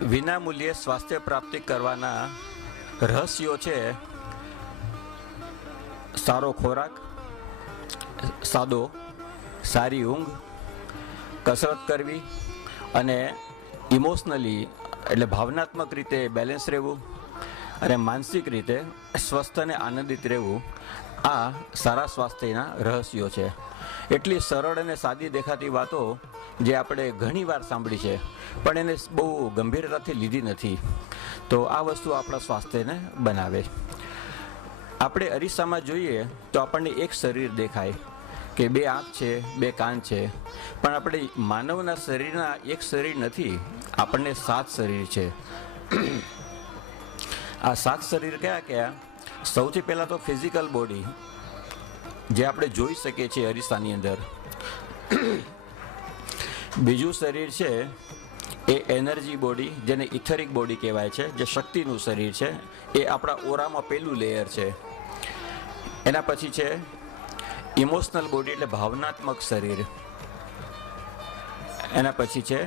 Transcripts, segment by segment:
વિનામૂલ્યે સ્વાસ્થ્ય પ્રાપ્તિ કરવાના રહસ્યો છે સારો ખોરાક, સાદો, સારી ઊંઘ, કસરત કરવી અને ઇમોશનલી એટલે ભાવનાત્મક રીતે બેલેન્સ રહેવું અને માનસિક રીતે સ્વસ્થ અને આનંદિત રહેવું. આ સારા સ્વાસ્થ્યના રહસ્યો છે. એટલી સરળ અને સાદી દેખાતી વાતો જે આપણે ઘણીવાર સાંભળી છે પણ એને બહુ ગંભીરતાથી લીધી નથી. તો આ વસ્તુ આપણા સ્વાસ્થ્યને બનાવે. આપણે અરીસામાં જોઈએ તો આપણને એક શરીર દેખાય કે બે આંખ છે, બે કાન છે, પણ આપણે માનવના શરીરના એક શરીર નથી, આપણને 7 શરીર છે. આ 7 શરીર કયા કયા? સૌથી પહેલાં તો ફિઝિકલ બોડી જે આપણે જોઈ શકીએ છીએ અરીસાની અંદર. બીજું શરીર છે એ એનર્જી બોડી, જેને ઇથરિક બોડી કહેવાય છે, જે શક્તિનું શરીર છે. એ આપણા ઓરામાં પહેલું લેયર છે. એના પછી છે ઇમોશનલ બોડી એટલે ભાવનાત્મક શરીર. એના પછી છે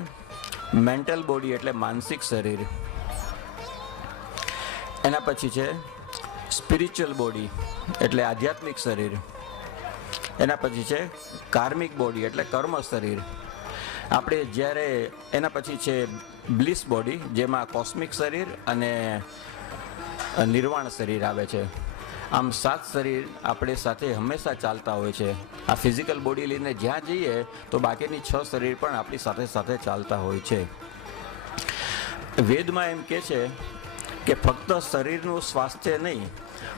મેન્ટલ બોડી એટલે માનસિક શરીર. એના પછી છે સ્પિરિચ્યુઅલ બોડી એટલે આધ્યાત્મિક શરીર. એના પછી છે કાર્મિક બોડી એટલે કર્મ શરીર. આપણે જ્યારે એના પછી છે બ્લિસ બોડી, જેમાં કોસ્મિક શરીર અને નિર્વાણ શરીર આવે છે. આમ 7 શરીર આપણે સાથે હંમેશા ચાલતા હોય છે. આ ફિઝિકલ બોડી લઈને જ્યાં જઈએ તો બાકીની 6 શરીર પણ આપણી સાથે સાથે ચાલતા હોય છે. વેદમાં એમ કહે છે કે ફક્ત શરીરનું સ્વાસ્થ્ય નહીં,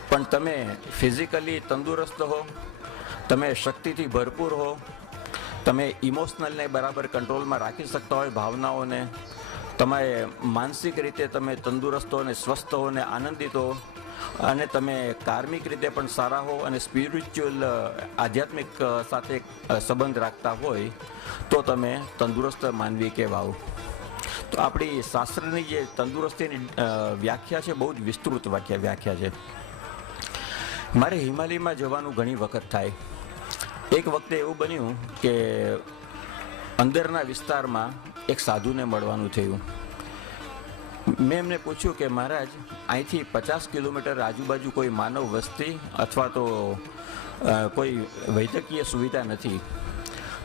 પણ તમે ફિઝિકલી તંદુરસ્ત હો, તમે શક્તિથી ભરપૂર હો, તમે ઇમોશનલને બરાબર કંટ્રોલમાં રાખી શકતા હોય, ભાવનાઓને, તમે માનસિક રીતે તમે તંદુરસ્ત હો અને સ્વસ્થ હો અને આનંદિત હો, અને તમે કાર્મિક રીતે પણ સારા હો અને સ્પિરિચ્યુઅલ આધ્યાત્મિક સાથે સંબંધ રાખતા હોય તો તમે તંદુરસ્ત માનવી કહેવાઓ. તો આપણી શાસ્ત્રની જે તંદુરસ્તીની વ્યાખ્યા છે બહુ જ વિસ્તૃત વ્યાખ્યા છે. મારે હિમાલયમાં જવાનું ઘણી વખત થાય. એક વખતે એવું બન્યું કે અંદરના વિસ્તારમાં એક સાધુને મળવાનું થયું. મેં એમને પૂછ્યું કે મહારાજ, અહીંથી 50 કિલોમીટર આજુબાજુ કોઈ માનવ વસ્તી અથવા તો કોઈ વૈદ્યકીય સુવિધા નથી,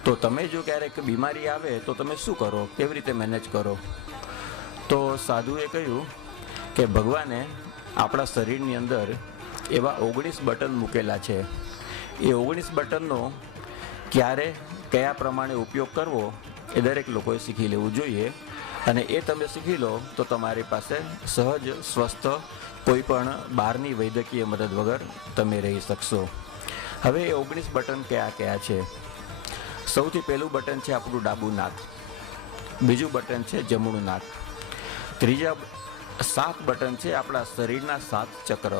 તો તમે જો ક્યારેક બીમારી આવે તો તમે શું કરો, કેવી રીતે મેનેજ કરો? તો સાધુએ કહ્યું કે ભગવાને આપણા શરીરની અંદર એવા 19 બટન મૂકેલા છે. એ 19 બટનનો ક્યારે કયા પ્રમાણે ઉપયોગ કરવો એ દરેક લોકોએ શીખી લેવું જોઈએ. અને એ તમે શીખી લો તો તમારી પાસે સહજ સ્વસ્થ કોઈ પણ બહારની વૈદ્યકીય મદદ વગર તમે રહી શકશો. હવે એ 19 બટન કયા કયા છે? સૌથી પહેલું બટન છે આપણું ડાબું નાક. બીજું બટન છે જમણું નાક. ત્રીજા 7 બટન છે આપણા શરીરના 7 ચક્ર.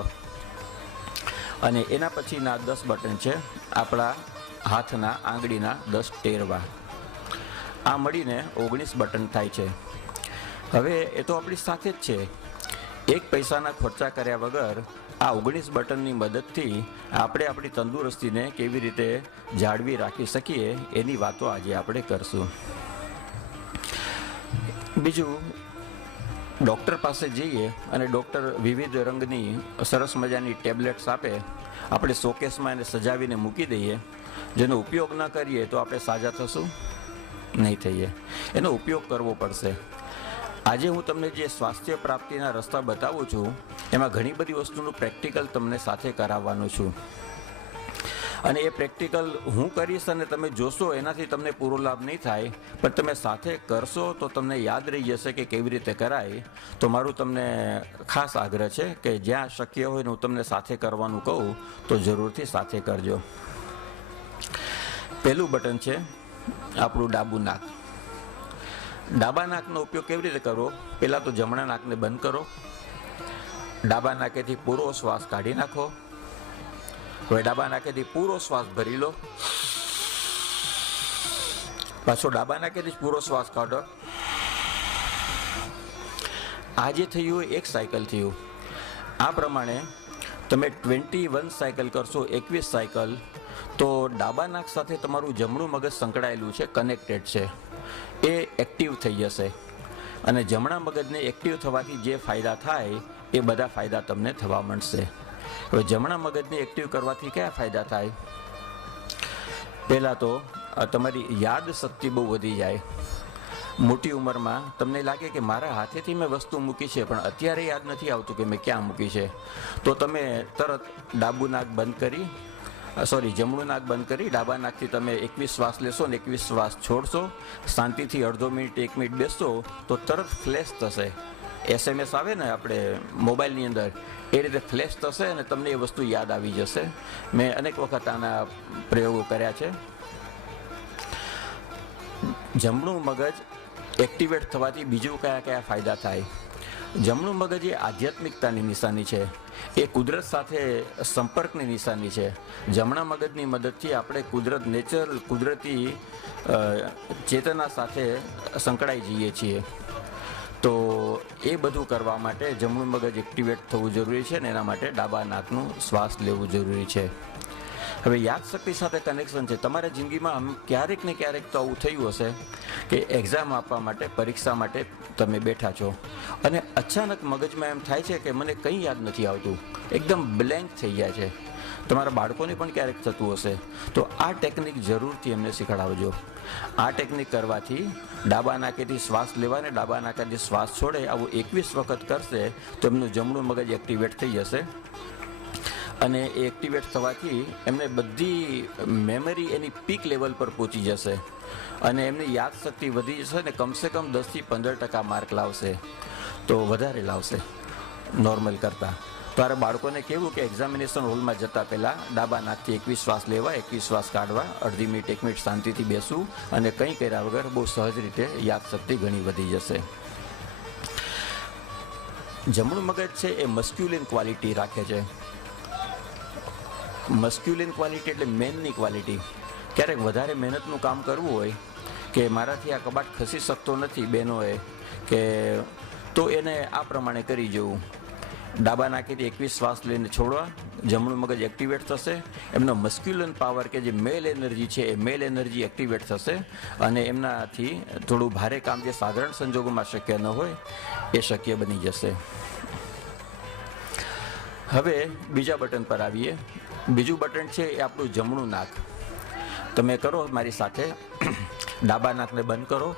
અને એના પછીના 10 બટન છે આપણા હાથના આંગળીના 10 ટેરવા. આ મળીને 19 બટન થાય છે. હવે એ તો આપણી સાથે જ છે. એક પૈસાના ખર્ચા કર્યા વગર આ 19 બટનની મદદથી આપણે આપણી તંદુરસ્તીને કેવી રીતે જાળવી રાખી શકીએ એની વાતો આજે આપણે કરશું. બીજું, ડૉક્ટર પાસે જઈએ અને ડૉક્ટર વિવિધ રંગની સરસ મજાની ટેબ્લેટ્સ આપે, આપણે શોકેસમાં એને સજાવીને મૂકી દઈએ. જેનો ઉપયોગ ન કરીએ તો આપણે સાજા થશું નહીં થઈએ. એનો ઉપયોગ કરવો પડશે. આજે હું તમને જે સ્વાસ્થ્ય પ્રાપ્તિના રસ્તા બતાવું છું એમાં ઘણી બધી વસ્તુનું પ્રેક્ટિકલ તમને સાથે કરાવવાનું છું. અને એ પ્રેક્ટિકલ હું કરીશ અને તમે જોશો એનાથી તમને પૂરો લાભ નહીં થાય, પણ તમે સાથે કરશો તો તમને યાદ રહી જશે કે કેવી રીતે કરાય. તો મારું તમને ખાસ આગ્રહ છે કે જ્યાં શક્ય હોય ને હું તમને સાથે કરવાનું કહું તો જરૂરથી સાથે કરજો. પહેલું બટન છે આપણું ડાબું નાક. ડાબા નાકનો ઉપયોગ કેવી રીતે કરવો? પહેલાં તો જમણા નાકને બંધ કરો. ડાબા નાકેથી પૂરો શ્વાસ કાઢી નાખો. હવે ડાબા નાકેથી પૂરો શ્વાસ ભરી લો. પાછો ડાબા નાકેથી પૂરો શ્વાસ કાઢો. આ જે થયું એક સાયકલ થયું. આ પ્રમાણે તમે 21 સાયકલ કરશો, 21 સાયકલ, તો ડાબા નાક સાથે તમારું જમણું મગજ સંકળાયેલું છે, કનેક્ટેડ છે, એ એક્ટિવ થઈ જશે. અને જમણા મગજને એક્ટિવ થવાથી જે ફાયદા થાય એ બધા ફાયદા તમને થવા મળશે. હવે જમણા મગજને એક્ટિવ કરવાથી કયા ફાયદા થાય? પહેલાં તો તમારી યાદ શક્તિ બહુ વધી જાય. મોટી ઉંમરમાં તમને લાગે કે મારા હાથેથી મેં વસ્તુ મૂકી છે પણ અત્યારે યાદ નથી આવતું કે મેં ક્યાં મૂકી છે, તો તમે તરત ડાબું નાક બંધ કરી જમણું નાક બંધ કરી ડાબા નાકથી તમે 21 શ્વાસ લેશો ને 21 શ્વાસ છોડશો, શાંતિથી અડધો મિનિટ 1 મિનિટ બેસશો તો તરત ફ્લેશ થશે. SMS આવે ને આપણે મોબાઈલની અંદર, એ રીતે ફ્લેશ થશે અને તમને એ વસ્તુ યાદ આવી જશે. મેં અનેક વખત આના પ્રયોગો કર્યા છે. જમણું મગજ એક્ટિવેટ થવાથી બીજું કયા કયા ફાયદા થાય? જમણું મગજ એ આધ્યાત્મિકતાની નિશાની છે, એ કુદરત સાથે સંપર્કની નિશાની છે. જમણા મગજની મદદથી આપણે કુદરતી ચેતના સાથે સંકળાઈ જઈએ છીએ. તો એ બધું કરવા માટે જમણું મગજ એક્ટિવેટ થવું જરૂરી છે ને એના માટે ડાબા નાકનું શ્વાસ લેવું જરૂરી છે. હવે યાદશક્તિ સાથે કનેક્શન છે. તમારા જિંદગીમાં ક્યારેક ને ક્યારેક તો આવું થયું હશે કે એક્ઝામ આપવા માટે, પરીક્ષા માટે તમે બેઠા છો અને અચાનક મગજમાં એમ થાય છે કે મને કંઈ યાદ નથી આવતું, એકદમ બ્લેન્ક થઈ ગયા છે. તમારા બાળકોને પણ ક્યારેક થતું હશે. તો આ ટેકનિક જરૂરથી એમને શીખડાવજો. આ ટેકનિક કરવાથી ડાબા નાકેથી શ્વાસ લેવા અને ડાબા નાકેથી શ્વાસ છોડે આવું 21 વખત કરશે તો એમનું જમણું મગજ એક્ટિવેટ થઈ જશે. અને એ એક્ટિવેટ થવાથી એમને બધી મેમરી એની પીક લેવલ પર પહોંચી જશે અને એમની યાદશક્તિ વધી જશે ને કમસે કમ 10થી 15% માર્ક લાવશે, તો વધારે લાવશે નોર્મલ કરતાં. તારા બાળકોને કહેવું કે એક્ઝામિનેશન હોલમાં જતા પહેલાં ડાબા નાકથી 21 શ્વાસ લેવા, 21 શ્વાસ કાઢવા, અડધી મિનિટ 1 મિનિટ શાંતિથી બેસવું અને કંઈ કર્યા વગર બહુ સહજ રીતે યાદશક્તિ ઘણી વધી જશે. જમણું મગજ છે એ મસ્ક્યુલિન ક્વોલિટી રાખે છે. મસ્ક્યુલિન ક્વોલિટી એટલે મેનની ક્વોલિટી. ક્યારેક વધારે મહેનતનું કામ કરવું હોય કે મારાથી આ કબાટ ખસી શકતો નથી બહેનોએ, કે તો એને આ પ્રમાણે કરી જવું. ડાબા નાકેથી 21 શ્વાસ લઈને છોડવા, જમણું મગજ એક્ટિવેટ થશે, એમનો મસ્ક્યુલન પાવર કે જે મેલ એનર્જી છે એ મેલ એનર્જી એક્ટિવેટ થશે અને એમનાથી થોડું ભારે કામ જે સાધારણ સંજોગોમાં શક્ય ન હોય એ શક્ય બની જશે. હવે બીજા બટન પર આવીએ. બીજું બટન છે એ આપણું જમણું નાક. તમે કરો મારી સાથે. ડાબા નાકને બંધ કરો,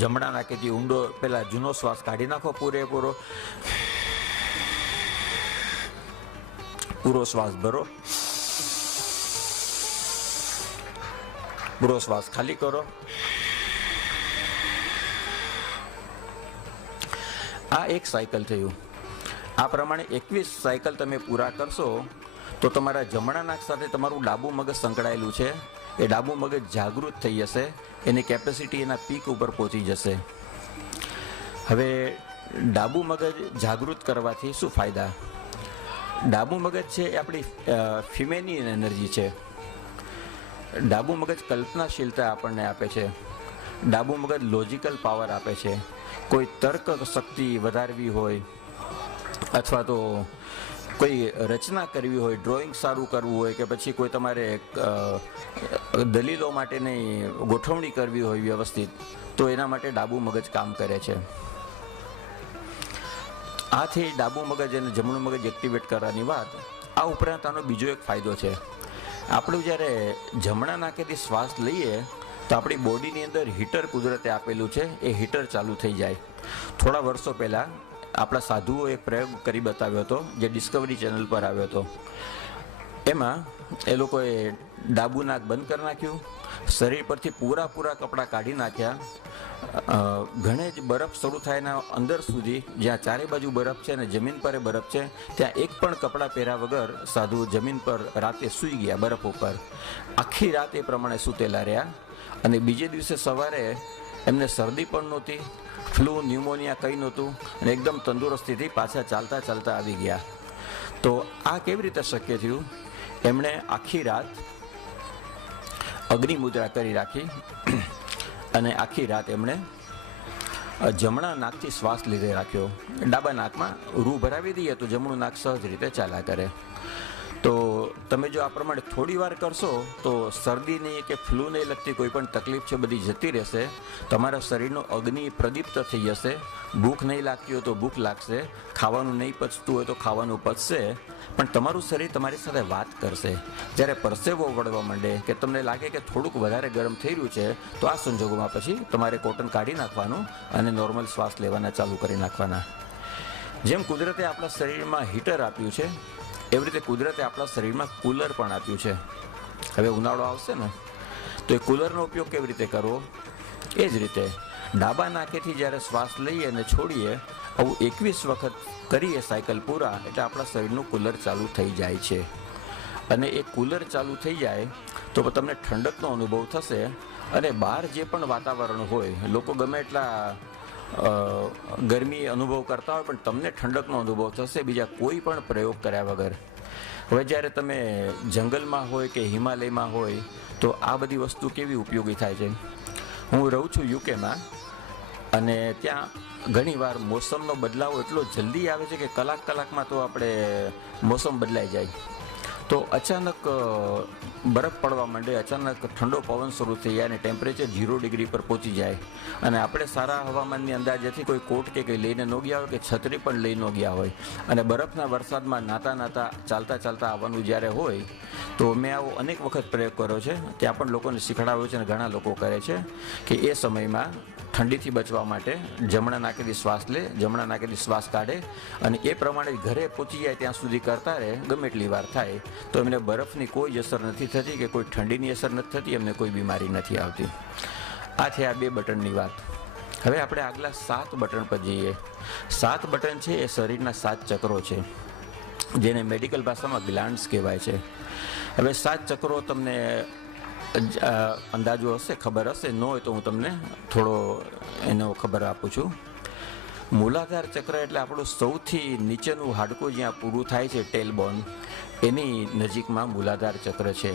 જમણા નાકેથી ઊંડો પહેલાં જૂનો શ્વાસ કાઢી નાખો, પૂરેપૂરો શ્વાસ ભરો, પૂરો શ્વાસ ખાલી કરો. આ એક સાયકલ થયું. આ પ્રમાણે 21 સાયકલ તમે પૂરા કરશો તો તમારા જમણા નાક સાથે તમારું ડાબું મગજ સંકળાયેલું છે એ ડાબું મગજ જાગૃત થઈ જશે, એની કેપેસિટી એના પીક ઉપર પહોંચી જશે. હવે ડાબું મગજ જાગૃત કરવાથી શું ફાયદા? ડાબું મગજ છે એ આપણી ફિમેનિયન એનર્જી છે. ડાબું મગજ કલ્પનાશીલતા આપણને આપે છે. ડાબું મગજ લોજિકલ પાવર આપે છે. કોઈ તર્ક શક્તિ વધારવી હોય અથવા તો કોઈ રચના કરવી હોય, ડ્રોઈંગ સારું કરવું હોય કે પછી કોઈ તમારે દલીલો માટેની ગોઠવણી કરવી હોય વ્યવસ્થિત, તો એના માટે ડાબું મગજ કામ કરે છે. આથી ડાબું મગજ અને જમણું મગજ એક્ટિવેટ કરવાની વાત. આ ઉપરાંત આનો બીજો એક ફાયદો છે. આપણું જ્યારે જમણા નાકેથી શ્વાસ લઈએ તો આપણી બોડીની અંદર હીટર કુદરતે આપેલું છે, એ હીટર ચાલુ થઈ જાય. થોડા વર્ષો પહેલાં આપણા સાધુઓ એક પ્રયોગ કરી બતાવ્યો હતો જે ડિસ્કવરી ચેનલ પર આવ્યો હતો. એમાં એ લોકોએ ડાબું નાક બંધ કરી નાખ્યું, શરીર પરથી પૂરા કપડાં કાઢી નાખ્યા. ઘણે જ બરફ શરૂ થાય એના અંદર સુધી, જ્યાં ચારે બાજુ બરફ છે અને જમીન પર બરફ છે, ત્યાં એક પણ કપડાં પહેર્યા વગર સાધુ જમીન પર રાતે સૂઈ ગયા બરફ ઉપર. આખી રાત એ પ્રમાણે સૂતેલા રહ્યા અને બીજે દિવસે સવારે એમને શરદી પણ નહોતી, ફ્લૂ, ન્યુમોનિયા કંઈ નહોતું અને એકદમ તંદુરસ્તીથી પાછા ચાલતા આવી ગયા. તો આ કેવી રીતે શક્ય થયું? એમણે આખી રાત અગ્નિ મુદ્રા કરી રાખી અને આખી રાત એમણે જમણા નાકથી શ્વાસ લીધે રાખ્યો. ડાબા નાકમાં રૂ ભરાવી દઈએ તો જમણું નાક સહજ રીતે ચાલ્યા કરે. તો તમે જો આ પ્રમાણે થોડી વાર કરશો તો શરદીની કે ફ્લૂને લગતી કોઈ પણ તકલીફ છે બધી જતી રહેશે. તમારા શરીરનો અગ્નિ પ્રદીપ્ત થઈ જશે. ભૂખ નહીં લાગતી હોય તો ભૂખ લાગશે, ખાવાનું નહીં પચતું હોય તો ખાવાનું પચશે, પણ તમારું શરીર તમારી સાથે વાત કરશે. જ્યારે પરસેવો વળવા માંડે કે તમને લાગે કે થોડુંક વધારે ગરમ થઈ રહ્યું છે, તો આ સંજોગોમાં પછી તમારે કોટન કાઢી નાખવાનું અને નોર્મલ શ્વાસ લેવાના ચાલુ કરી નાખવાના. જેમ કુદરતે આપણા શરીરમાં હીટર આપ્યું છે, એવી રીતે કુદરતે આપણા શરીરમાં કુલર પણ આપ્યું છે. હવે ઉનાળો આવશે ને, તો એ કુલરનો ઉપયોગ કેવી રીતે કરવો? એ જ રીતે ડાબા નાકેથી જ્યારે શ્વાસ લઈએ અને છોડીએ, આવું 21 વખત કરીએ સાયકલ પૂરા, એટલે આપણા શરીરનું કુલર ચાલુ થઈ જાય છે. અને એ કુલર ચાલુ થઈ જાય તો તમને ઠંડકનો અનુભવ થશે. અને બહાર જે પણ વાતાવરણ હોય, લોકો ગમે એટલા ગરમી અનુભવ કરતા હોય, પણ તમને ઠંડકનો અનુભવ થશે બીજા કોઈ પણ પ્રયોગ કર્યા વગર. હવે જ્યારે તમે જંગલમાં હોય કે હિમાલયમાં હોય તો આ બધી વસ્તુ કેવી ઉપયોગી થાય છે. હું રહું છું યુકેમાં, અને ત્યાં ઘણીવાર મોસમનો બદલાવ એટલો જલ્દી આવે છે કે કલાકમાં તો આપણે મોસમ બદલાઈ જાય. તો અચાનક બરફ પડવા માંડે, અચાનક ઠંડો પવન શરૂ થઈ જાય અને ટેમ્પરેચર 0 ડિગ્રી પર પહોંચી જાય, અને આપણે સારા હવામાનની અંદાજેથી કોઈ કોટ કે કંઈ લઈને ન ગયા હોય કે છત્રી પણ લઈ ન ગયા હોય, અને બરફના વરસાદમાં નાતા ચાલતા આવવાનું જ્યારે હોય, તો મેં આવો અનેક વખત પ્રયોગ કર્યો છે. ત્યાં પણ લોકોને શીખડાવ્યો છે અને ઘણા લોકો કરે છે કે એ સમયમાં ઠંડીથી બચવા માટે જમણા નાકેથી શ્વાસ લે, જમણા નાકેથી શ્વાસ કાઢે, અને એ પ્રમાણે ઘરે પહોંચી જાય ત્યાં સુધી કરતા રહે. ગમે એટલી વાર થાય તો એમને બરફની કોઈ જ અસર નથી થતી કે કોઈ ઠંડીની અસર નથી થતી, એમને કોઈ બીમારી નથી આવતી. આ છે આ 2 બટનની વાત. હવે આપણે આગલા 7 બટન પર જઈએ. 7 બટન છે એ શરીરના 7 ચક્રો છે, જેને મેડિકલ ભાષામાં ગ્લાન્ડ્સ કહેવાય છે. હવે 7 ચક્રો તમને અંદાજો હશે, ખબર હશે, ન હોય તો હું તમને થોડો એનો ખબર આપું છું. મૂલાધાર ચક્ર એટલે આપણું સૌથી નીચેનું હાડકું જ્યાં પૂરું થાય છે, ટેલબોન, એની નજીકમાં મૂલાધાર ચક્ર છે.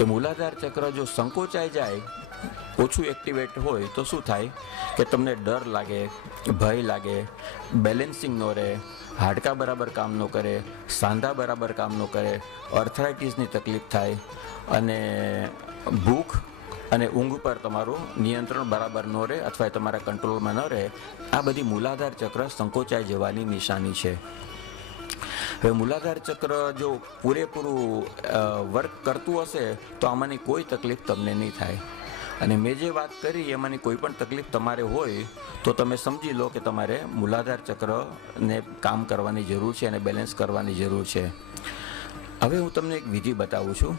એ મૂલાધાર ચક્ર જો સંકોચાઈ જાય, ઓછું એક્ટિવેટ હોય, તો શું થાય કે તમને ડર લાગે, ભય લાગે, બેલેન્સિંગ ન રહે, હાડકા બરાબર કામ ન કરે, સાંધા બરાબર કામ ન કરે, આર્થરાઇટિસની તકલીફ થાય, અને ભૂખ અને ઊંઘ પર તમારું નિયંત્રણ બરાબર ન રહે અથવા તમારા કંટ્રોલમાં ન રહે. આ બધી મૂલાધાર ચક્ર સંકોચાઈ જવાની નિશાની છે. હવે મૂલાધાર ચક્ર જો પૂરેપૂરું વર્ક કરતું હશે તો આમાંની કોઈ તકલીફ તમને નહીં થાય. અને મેં જે વાત કરી એમાંની કોઈ પણ તકલીફ તમારે હોય તો તમે સમજી લો કે તમારે મૂલાધાર ચક્રને કામ કરવાની જરૂર છે અને બેલેન્સ કરવાની જરૂર છે. હવે હું તમને એક વિધિ બતાવું છું.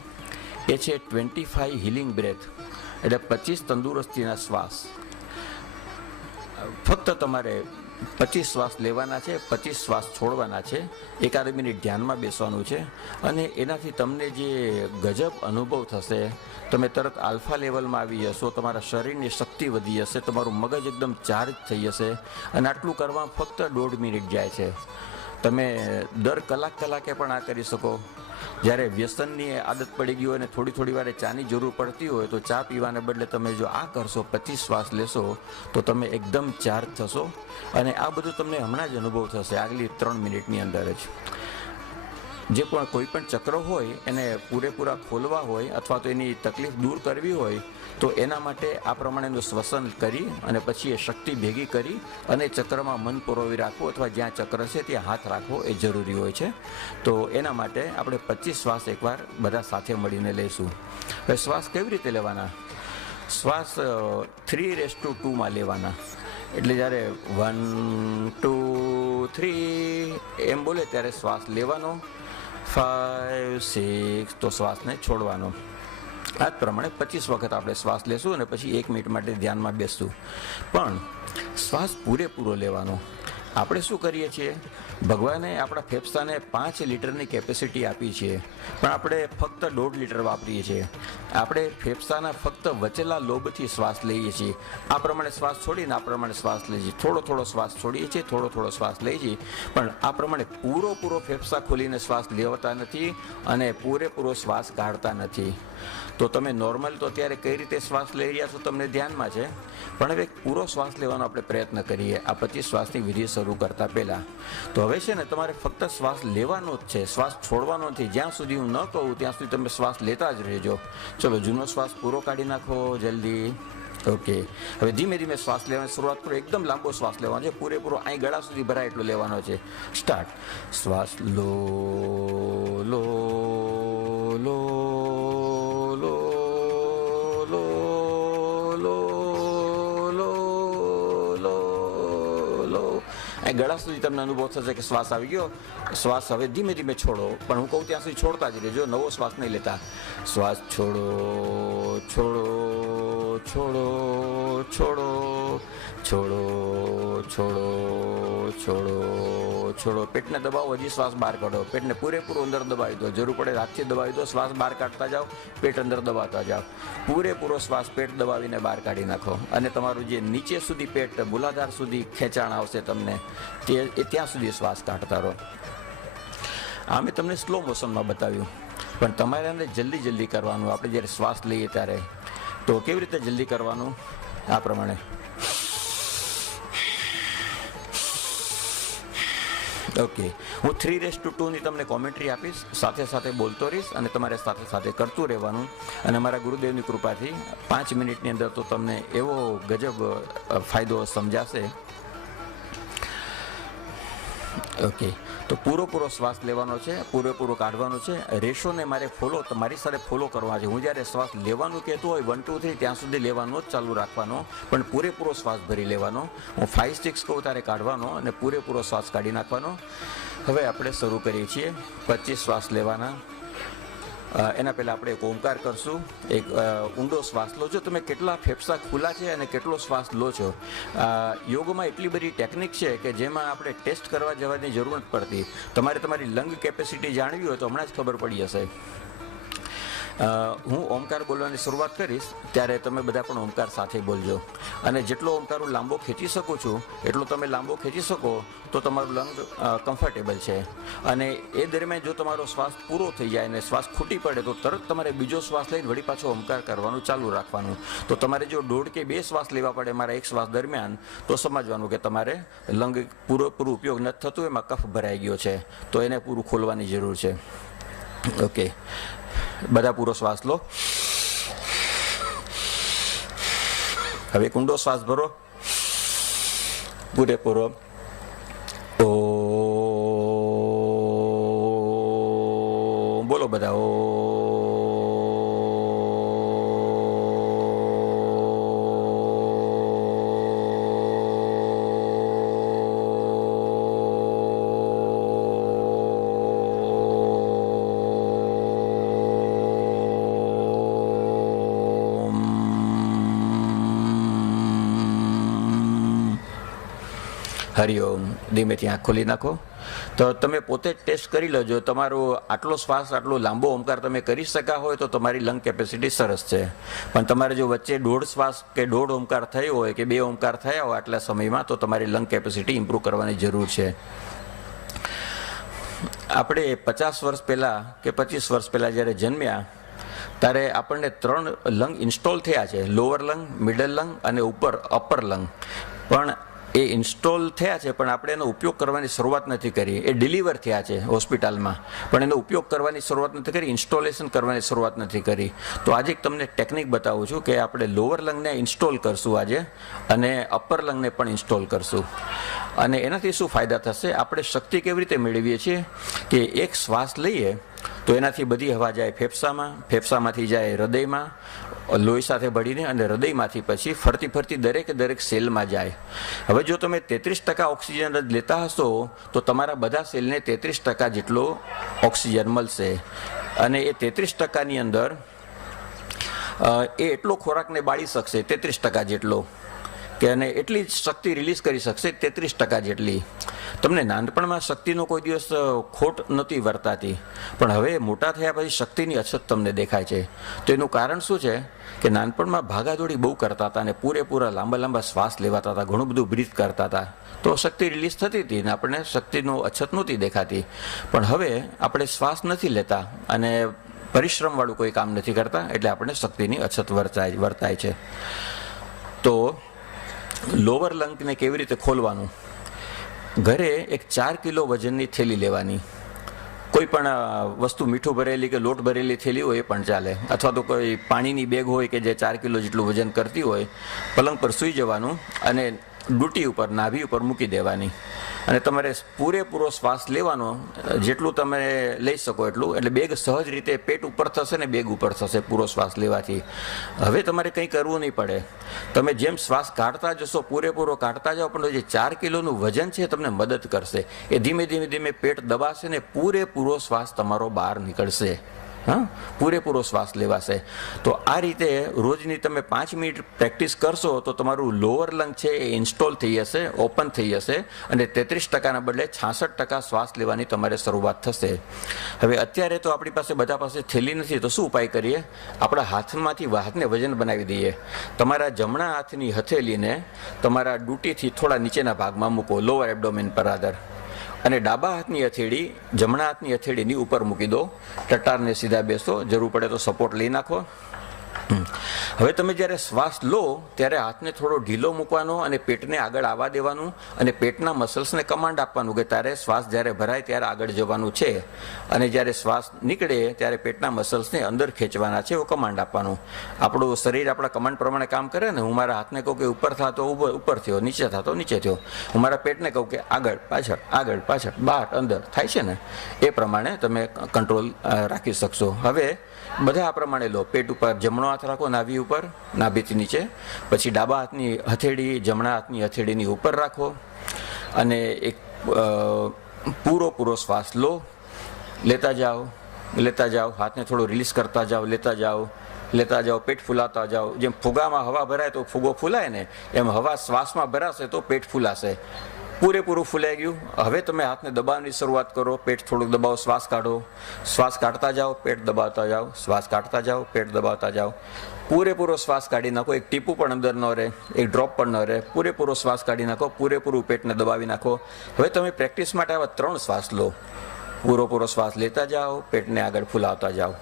એ છે 25 હિલિંગ બ્રેથ, એટલે 25 તંદુરસ્તીના શ્વાસ. ફક્ત તમારે 25 શ્વાસ લેવાના છે, 25 શ્વાસ છોડવાના છે. 1 મિનિટ ધ્યાનમાં બેસવાનું છે, અને એનાથી તમને જે ગજબ અનુભવ થશે, તમે તરત આલ્ફા લેવલમાં આવી જશો, તમારા શરીરની શક્તિ વધી જશે, તમારું મગજ એકદમ ચાર્જ થઈ જશે. અને આટલું કરવામાં ફક્ત 1.5 મિનિટ જાય છે. તમે દર કલાકે પણ આ કરી શકો. જ્યારે વ્યસનની આદત પડી ગઈ હોય અને થોડી વારે ચાની જરૂર પડતી હોય, તો ચા પીવાને બદલે તમે જો આ કરશો, 25 શ્વાસ લેશો, તો તમે એકદમ ચાર્જ થશો. અને આ બધું તમને હમણાં જ અનુભવ થશે, આગલી 3 મિનિટની અંદર જ. જે પણ કોઈ પણ ચક્ર હોય એને પૂરેપૂરા ખોલવા હોય અથવા તો એની તકલીફ દૂર કરવી હોય, તો એના માટે આ પ્રમાણેનું શ્વસન કરી અને પછી એ શક્તિ ભેગી કરી અને ચક્રમાં મન પરોવી રાખવું, અથવા જ્યાં ચક્ર છે ત્યાં હાથ રાખવો એ જરૂરી હોય છે. તો એના માટે આપણે 25 શ્વાસ એકવાર બધા સાથે મળીને લઈશું. હવે શ્વાસ કેવી રીતે લેવાના? શ્વાસ 3:2 લેવાના. એટલે જ્યારે 1, 2, 3 એમ બોલે ત્યારે શ્વાસ લેવાનો, 5, 6 તો શ્વાસને છોડવાનો. આ જ પ્રમાણે 25 વખત આપણે શ્વાસ લેશું અને પછી 1 મિનિટ માટે ધ્યાનમાં બેસશું. પણ શ્વાસ પૂરેપૂરો લેવાનો. આપણે શું કરીએ છીએ, ભગવાને આપણા ફેફસાને 5 લીટરની કેપેસિટી આપી છે, પણ આપણે ફક્ત 1.5 લીટર વાપરીએ છીએ. આપણે ફેફસાના ફક્ત વચેલા લોબથી શ્વાસ લઈએ છીએ. આ પ્રમાણે શ્વાસ છોડીને આ પ્રમાણે શ્વાસ લઈએ છીએ, થોડો શ્વાસ છોડીએ છીએ, થોડો શ્વાસ લઈએ છીએ, પણ આ પ્રમાણે પૂરો ફેફસા ખોલીને શ્વાસ લેવાતા નથી અને પૂરેપૂરો શ્વાસ કાઢતા નથી. તો તમે નોર્મલ તો અત્યારે કઈ રીતે શ્વાસ લઈ રહ્યા છો તમને ધ્યાનમાં છે, પણ હવે પૂરો શ્વાસ લેવાનો આપણે પ્રયત્ન કરીએ આ 25 શ્વાસની વિધિ શરૂ કરતા પહેલાં. તો હવે છે ને તમારે ફક્ત શ્વાસ લેવાનો જ છે, શ્વાસ છોડવાનો નથી. જ્યાં સુધી હું ન કહું ત્યાં સુધી તમે શ્વાસ લેતા જ રહેજો. ચલો, જૂનો શ્વાસ પૂરો કાઢી નાખો જલ્દી. ઓકે, હવે ધીમે ધીમે શ્વાસ લેવાની શરૂઆત કરો. એકદમ લાંબો શ્વાસ લેવાનો છે, પૂરેપૂરો અહીં ગળા સુધી ભરાય એટલો લેવાનો છે. સ્ટાર્ટ. શ્વાસ લો લો લો લો લો લો લો લો લો. અહીં ગળા સુધી તમને અનુભવ થશે કે શ્વાસ આવી ગયો. શ્વાસ હવે ધીમે ધીમે છોડો, પણ હું કહું ત્યાં સુધી છોડતા જ રહેજો, નવો શ્વાસ નહીં લેતા. શ્વાસ છોડો છોડો છોડો છોડો છોડો છોડો છોડો છોડો. પેટને દબાવો, હજી શ્વાસ બહાર કાઢો. પેટને પૂરેપૂરું અંદર દબાવી દો, જરૂર પડે હાથથી દબાવી દો. શ્વાસ બહાર કાઢતા જાઓ, પેટ અંદર દબાવતા જાઓ. પૂરેપૂરો શ્વાસ પેટ દબાવીને બહાર કાઢી નાખો. અને તમારું જે નીચે સુધી પેટ મૂલાધાર સુધી ખેંચાણ આવશે તમને, તે ત્યાં સુધી શ્વાસ કાઢતા રહો. આ મેં તમને સ્લો મોશનમાં બતાવ્યું, પણ તમારે એને જલ્દી જલ્દી કરવાનું. આપણે જ્યારે શ્વાસ લઈએ ત્યારે તો કેવી રીતે જલ્દી કરવાનું? આ પ્રમાણે. ઓકે, હું 3:2 ની તમને કોમેન્ટ્રી આપીશ, સાથે સાથે બોલતો રહીશ અને તમારે સાથે સાથે કરતું રહેવાનું. અને મારા ગુરુદેવની કૃપાથી 5 મિનિટની અંદર તો તમને એવો ગજબ ફાયદો સમજાશે. ઓકે, તો પૂરો શ્વાસ લેવાનો છે, પૂરેપૂરો કાઢવાનો છે. રેશોને મારે ફોલો, તમારી સાથે ફોલો કરવા છે. હું જ્યારે શ્વાસ લેવાનું કહેતો હોય 1 2 3 ત્યાં સુધી લેવાનો જ ચાલુ રાખવાનો, પણ પૂરેપૂરો શ્વાસ ભરી લેવાનો. હું 5 6 કહું ત્યારે કાઢવાનો અને પૂરેપૂરો શ્વાસ કાઢી નાખવાનો. હવે આપણે શરૂ કરીએ છીએ. 25 શ્વાસ લેવાના. એના પહેલાં આપણે એક ઓમકાર કરશું. એક ઊંડો શ્વાસ લો છો. તમે કેટલા ફેફસા ખુલ્લા છે અને કેટલો શ્વાસ લો છો. યોગમાં એટલી બધી ટેકનિક છે કે જેમાં આપણે ટેસ્ટ કરવા જવાની જરૂર નથી પડતી. તમારે તમારી લંગ કેપેસિટી જાણવી હોય તો હમણાં જ ખબર પડી જશે. હું ઓમકાર બોલવાની શરૂઆત કરીશ ત્યારે તમે બધા પણ ઓમકાર સાથે બોલજો. અને જેટલો ઓમકાર હું લાંબો ખેંચી શકું છું એટલો તમે લાંબો ખેંચી શકો તો તમારું લંગ કમ્ફર્ટેબલ છે. અને એ દરમિયાન જો તમારો શ્વાસ પૂરો થઈ જાય અને શ્વાસ ખૂટી પડે તો તરત તમારે બીજો શ્વાસ લઈને વળી પાછો ઓમકાર કરવાનું ચાલુ રાખવાનું. તો તમારે જો 1.5 કે 2 શ્વાસ લેવા પડે મારા એક શ્વાસ દરમિયાન, તો સમજવાનું કે તમારે લંગ પૂરો ઉપયોગ નથી થતું, એમાં કફ ભરાઈ ગયો છે, તો એને પૂરું ખોલવાની જરૂર છે. ઓકે, બધા પૂરો શ્વાસ લો. હવે એક ઊંડો શ્વાસ ભરો પૂરેપૂરો. બોલો બધા ઓ. હરિઓમ. ધીમેથી આંખ ખોલી નાખો. તો તમે પોતે જ ટેસ્ટ કરી લેજો. તમારો આટલો શ્વાસ, આટલો લાંબો ઓમકાર તમે કરી શક્યા હોય તો તમારી લંગ કેપેસિટી સરસ છે. પણ તમારે જો વચ્ચે 1.5 શ્વાસ કે 1.5 ઓમકાર થયો હોય કે 2 ઓમકાર થયા હોય આટલા સમયમાં, તો તમારી લંગ કેપેસિટી ઇમ્પ્રૂવ કરવાની જરૂર છે. આપણે 50 વર્ષ પહેલાં કે 25 વર્ષ પહેલાં જ્યારે જન્મ્યા ત્યારે આપણને 3 લંગ ઇન્સ્ટોલ થયા છે. લોઅર લંગ, મિડલ લંગ અને અપર લંગ. પણ એ ઇન્સ્ટોલ થયા છે, પણ આપણે એનો ઉપયોગ કરવાની શરૂઆત નથી કરી. એ ડિલિવર થયા છે હોસ્પિટલમાં, પણ એનો ઉપયોગ કરવાની શરૂઆત નથી કરી, ઇન્સ્ટોલેશન કરવાની શરૂઆત નથી કરી. તો આજે તમને ટેકનિક બતાવું છું કે આપણે લોઅર લંગને ઇન્સ્ટોલ કરશું આજે, અને અપર લંગને પણ ઇન્સ્ટોલ કરશું. અને એનાથી શું ફાયદા થશે? આપણે શક્તિ કેવી રીતે મેળવીએ છીએ કે એક શ્વાસ લઈએ તો એનાથી બધી હવા જાય ફેફસામાં, ફેફસામાંથી જાય હૃદયમાં, લોહી સાથે ભળીને, અને હૃદયમાંથી પછી ફરતી દરેક સેલમાં જાય. હવે જો તમે 33% ઓક્સિજન જ લેતા હશો તો તમારા બધા સેલને 33% જેટલો ઓક્સિજન મળશે. અને એ 33%ની અંદર એ એટલો ખોરાકને બાળી શકશે 33% જેટલો, કે અને એટલી જ શક્તિ રિલીઝ કરી શકશે 33% જેટલી. તમને નાનપણમાં શક્તિનો કોઈ દિવસ ખોટ નહોતી વર્તાતી, પણ હવે મોટા થયા પછી શક્તિની અછત તમને દેખાય છે. તો એનું કારણ શું છે કે નાનપણમાં ભાગાદોડી બહુ કરતા હતા અને પૂરેપૂરા લાંબા શ્વાસ લેવાતા હતા, ઘણું બધું બ્રીથ કરતા હતા, તો શક્તિ રિલીઝ થતી હતી અને આપણને શક્તિનો અછત નહોતી દેખાતી. પણ હવે આપણે શ્વાસ નથી લેતા અને પરિશ્રમવાળું કોઈ કામ નથી કરતા, એટલે આપણને શક્તિની અછત વર્તાય છે. તો લોઅર લંગને કેવી રીતે ખોલવાનું? ઘરે એક 4 કિલો વજનની થેલી લેવાની. કોઈ પણ વસ્તુ મીઠું ભરેલી કે લોટ ભરેલી થેલી હોય એ પણ ચાલે, અથવા તો કોઈ પાણીની બેગ હોય કે જે 4 કિલો જેટલું વજન કરતી હોય. પલંગ પર સૂઈ જવાનું અને ડૂટી ઉપર, નાભી ઉપર મૂકી દેવાની, અને તમારે પૂરેપૂરો શ્વાસ લેવાનો, જેટલું તમે લઈ શકો એટલું. એટલે બેગ સહજ રીતે પેટ ઉપર થશે ને બેગ ઉપર થશે પૂરો શ્વાસ લેવાથી. હવે તમારે કંઈ કરવું નહીં પડે. તમે જેમ શ્વાસ કાઢતા જશો, પૂરેપૂરો કાઢતા જાઓ, પણ જે 4 કિલોનું વજન છે તમને મદદ કરશે. એ ધીમે ધીમે ધીમે પેટ દબાશે ને પૂરેપૂરો શ્વાસ તમારો બહાર નીકળશે. હા, પૂરેપૂરો શ્વાસ લેવાશે. તો આ રીતે રોજની તમે 5 મિનિટ પ્રેક્ટિસ કરશો તો તમારું લોઅર લંગ છે એ ઇન્સ્ટોલ થઈ જશે, ઓપન થઈ જશે, અને 33%ના બદલે 66% શ્વાસ લેવાની તમારે શરૂઆત થશે. હવે અત્યારે તો આપણી પાસે બધા પાસે થેલી નથી, તો શું ઉપાય કરીએ? આપણા હાથમાંથી હાથને વજન બનાવી દઈએ. તમારા જમણા હાથની હથેલીને તમારા ડૂટીથી થોડા નીચેના ભાગમાં મૂકો, લોઅર એબ્ડોમેન પર આધાર, અને ડાબા હાથની હથેળી જમણા હાથની હથેળીની ઉપર મૂકી દો. ટટારને સીધા બેસો, જરૂર પડે તો સપોર્ટ લઈ નાખો. હવે તમે જ્યારે શ્વાસ લો ત્યારે હાથને થોડો ઢીલો મૂકવાનો અને પેટને આગળ આવવા દેવાનું, અને પેટના મસલ્સને કમાન્ડ આપવાનું કે તારે શ્વાસ જ્યારે ભરાય ત્યારે આગળ જવાનું છે, અને જ્યારે શ્વાસ નીકળે ત્યારે પેટના મસલ્સને અંદર ખેંચવાના છે, એવો કમાન્ડ આપવાનો. આપણું શરીર આપણા કમાન્ડ પ્રમાણે કામ કરે ને. હું મારા હાથને કહું કે ઉપર થતો ઉપર થયો, નીચે થતો નીચે થયો. હું મારા પેટને કહું કે આગળ પાછળ, બહાર અંદર, થાય છે ને. એ પ્રમાણે તમે કંટ્રોલ રાખી શકશો. હવે બધા આ પ્રમાણે લો. પેટ ઉપર જમણો હાથ રાખો, નાભી ઉપર, નાભીથી નીચે. પછી ડાબા હાથની હથેળી જમણા હાથની હથેળીની ઉપર રાખો, અને એક પૂરો શ્વાસ લો. લેતા જાઓ, હાથને થોડો રિલીઝ કરતા જાઓ, લેતા જાઓ, પેટ ફૂલાતા જાઓ. જેમ ફુગામાં હવા ભરાય તો ફુગો ફૂલાય ને, એમ હવા શ્વાસમાં ભરાશે તો પેટ ફૂલાશે. પૂરેપૂરું ફૂલાઈ ગયું. હવે તમે હાથને દબાવવાની શરૂઆત કરો. પેટ થોડુંક દબાવો, શ્વાસ કાઢો, શ્વાસ કાઢતા જાઓ, પેટ દબાવતા જાઓ, શ્વાસ કાઢતા જાઓ, પેટ દબાવતા જાઓ. પૂરેપૂરો શ્વાસ કાઢી નાખો. એક ટીપું પણ અંદર ન રહે, એક ડ્રોપ પણ ન રહે. પૂરેપૂરો શ્વાસ કાઢી નાખો, પૂરેપૂરું પેટને દબાવી નાખો. હવે તમે પ્રેક્ટિસ માટે આવા 3 શ્વાસ લો. પૂરો શ્વાસ લેતા જાઓ, પેટને આગળ ફૂલાવતા જાઓ.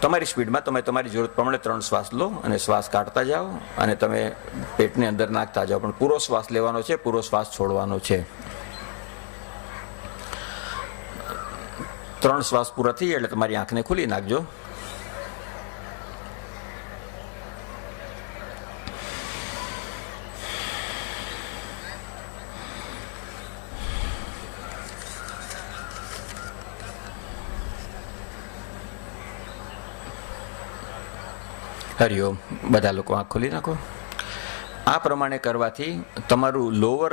તમારી સ્પીડમાં તમે તમારી જરૂરત પ્રમાણે 3 શ્વાસ લો, અને શ્વાસ કાઢતા જાઓ, અને તમે પેટને અંદર નાખતા જાઓ. પણ પૂરો શ્વાસ લેવાનો છે, પૂરો શ્વાસ છોડવાનો છે. 3 શ્વાસ પૂરા થઈ એટલે તમારી આંખને ખુલી નાખજો. હરિઓમ. બધા લોકો આંખ ખોલી નાખો. આ પ્રમાણે કરવાથી તમારું લોઅર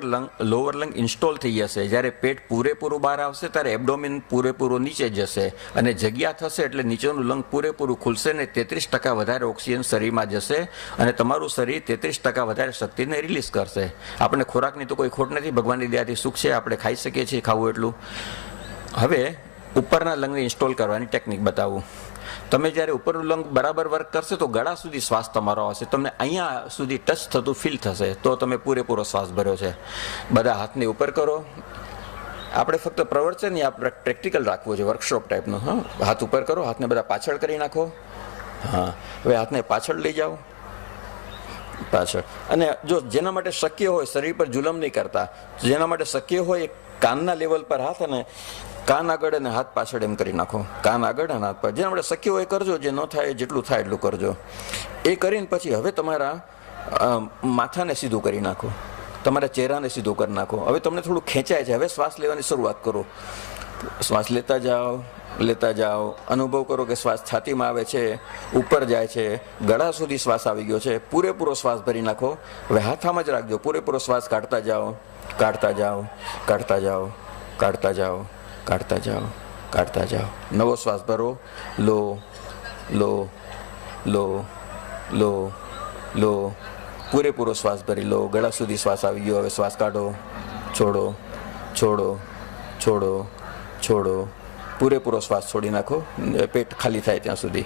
લંગ ઇન્સ્ટોલ થઈ જશે. જ્યારે પેટ પૂરેપૂરું બહાર આવશે ત્યારે એબ્ડોમિન પૂરેપૂરું નીચે જશે, અને જગ્યા થશે એટલે નીચેનું લંગ પૂરેપૂરું ખુલશે, ને 33% વધારે ઓક્સિજન શરીરમાં જશે, અને તમારું શરીર 33% વધારે શક્તિને રિલીઝ કરશે. આપણે ખોરાકની તો કોઈ ખોટ નથી, ભગવાનની દયાથી સુખ છે, આપણે ખાઈ શકીએ છીએ ખાવું એટલું. હવે ઉપરના લંગને ઇન્સ્ટોલ કરવાની ટેકનિક બતાવું. તમે જ્યારે ઉપરનું લંગ બરાબર વર્ક કરશે તો ગળા સુધી શ્વાસ તમારો આવશે. તમને અહીંયા સુધી ટચ થતું ફીલ થશે, તો તમે પૂરેપૂરો શ્વાસ ભર્યો છે. બધા હાથને ઉપર કરો. આપણે ફક્ત પ્રવચન નહીં, આપણે પ્રેક્ટિકલ રાખવું છે, વર્કશોપ ટાઈપનું. હા, હાથ ઉપર કરો, હાથને બધા પાછળ કરી નાખો. હા, હવે હાથને પાછળ લઈ જાઓ, પાછળ. અને જો જેના માટે શક્ય હોય શરીર પર જુલમ નહીં કરતા, જેના માટે શક્ય હોય કાનના લેવલ પર હાથ, અને કાન આગળ અને હાથ પાછળ એમ કરી નાખો. કાન આગળ અને હાથ પાછળ, જેના માટે શક્ય હોય કરજો, જે ન થાય જેટલું થાય એટલું કરજો. એ કરીને પછી હવે તમારા માથાને સીધું કરી નાખો, તમારા ચહેરાને સીધું કરી નાખો. હવે તમને થોડું ખેંચાય છે, હવે શ્વાસ લેવાની શરૂઆત કરો. શ્વાસ લેતા જાઓ, અનુભવ કરો કે શ્વાસ છાતીમાં આવે છે, ઉપર જાય છે, ગળા સુધી શ્વાસ આવી ગયો છે. પૂરેપૂરો શ્વાસ ભરી નાખો. હવે હાથ આમ જ રાખજો. પૂરેપૂરો શ્વાસ કાઢતા જાઓ, કાઢતા જાઓ. નવો શ્વાસ ભરો. લો. પૂરેપૂરો શ્વાસ ભરી લો. ગળા સુધી શ્વાસ આવી ગયો. હવે શ્વાસ કાઢો, છોડો. પૂરેપૂરો શ્વાસ છોડી નાખો, પેટ ખાલી થાય ત્યાં સુધી.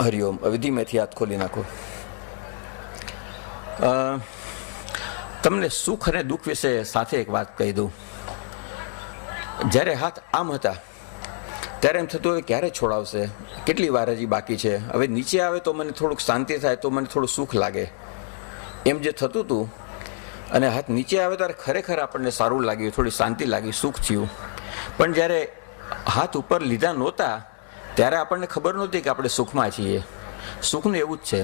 હરિઓમ. હવે ધીમેથી હાથ ખોલી નાખો. તમને સુખ અને દુઃખ વિશે સાથે એક વાત કહી દઉં. જ્યારે હાથ આમ હતા ત્યારે એમ થતું હોય ક્યારે છોડાવશે, કેટલી વાર હજી બાકી છે, હવે નીચે આવે તો મને થોડુંક શાંતિ થાય, તો મને થોડું સુખ લાગે, એમ જે થતું હતું. અને હાથ નીચે આવે ત્યારે ખરેખર આપણને સારું લાગ્યું, થોડી શાંતિ લાગી, સુખ થયું. પણ જ્યારે હાથ ઉપર લીધા નહોતા ત્યારે આપણને ખબર નહોતી કે આપણે સુખમાં છીએ. સુખનું એવું જ છે,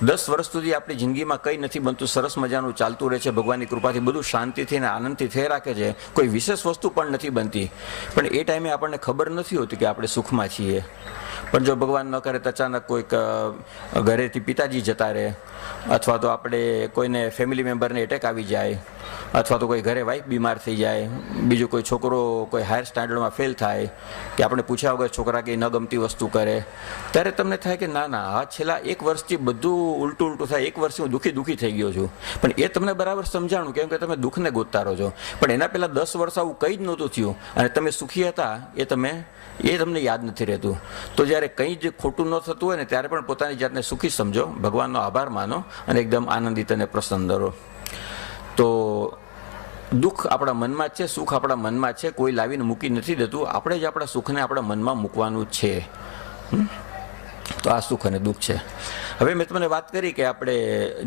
10 વર્ષ સુધી આપણી જિંદગીમાં કંઈ નથી બનતું, સરસ મજાનું ચાલતું રહે છે, ભગવાનની કૃપાથી બધું શાંતિથી અને આનંદથી થઈ રાખે છે, કોઈ વિશેષ વસ્તુ પણ નથી બનતી. પણ એ ટાઈમે આપણને ખબર નથી હોતી કે આપણે સુખમાં છીએ. પણ જો ભગવાન ન કરે તો અચાનક કોઈક ઘરેથી પિતાજી જતા રહે, અથવા તો આપણે કોઈને ફેમિલી મેમ્બરને એટેક આવી જાય, અથવા તો કોઈ ઘરે વાઈફ બીમાર થઈ જાય, બીજો કોઈ છોકરો કોઈ હાયર સ્ટાન્ડર્ડમાં ફેલ થાય, કે આપણે પૂછ્યા વગર છોકરા કંઈ ન ગમતી વસ્તુ કરે, ત્યારે તમને થાય કે ના ના, આ છેલ્લા 1 વર્ષથી બધું ઉલટું થાય, 1 વર્ષથી હું દુઃખી થઈ ગયો છું. પણ એ તમને બરાબર સમજાણું, કેમ કે તમે દુઃખને ગોતતા રહો છો. પણ એના પહેલાં 10 વર્ષ આવું કંઈ જ નહોતું થયું અને તમે સુખી હતા, એ તમને યાદ નથી રહેતું. તો જ્યારે કંઈ જ ખોટું ન થતું હોય ને ત્યારે પણ પોતાની જાતને સુખી સમજો, ભગવાનનો આભાર માનો અને એકદમ આનંદિત અને પ્રસન્ન રહો. તો દુઃખ આપણા મનમાં જ છે, સુખ આપણા મનમાં જ છે, કોઈ લાવીને મૂકી નથી દેતું, આપણે જ આપણા સુખને આપણા મનમાં મૂકવાનું છે. તો આ સુખ અને દુઃખ છે. હવે મેં તમને વાત કરી કે આપણે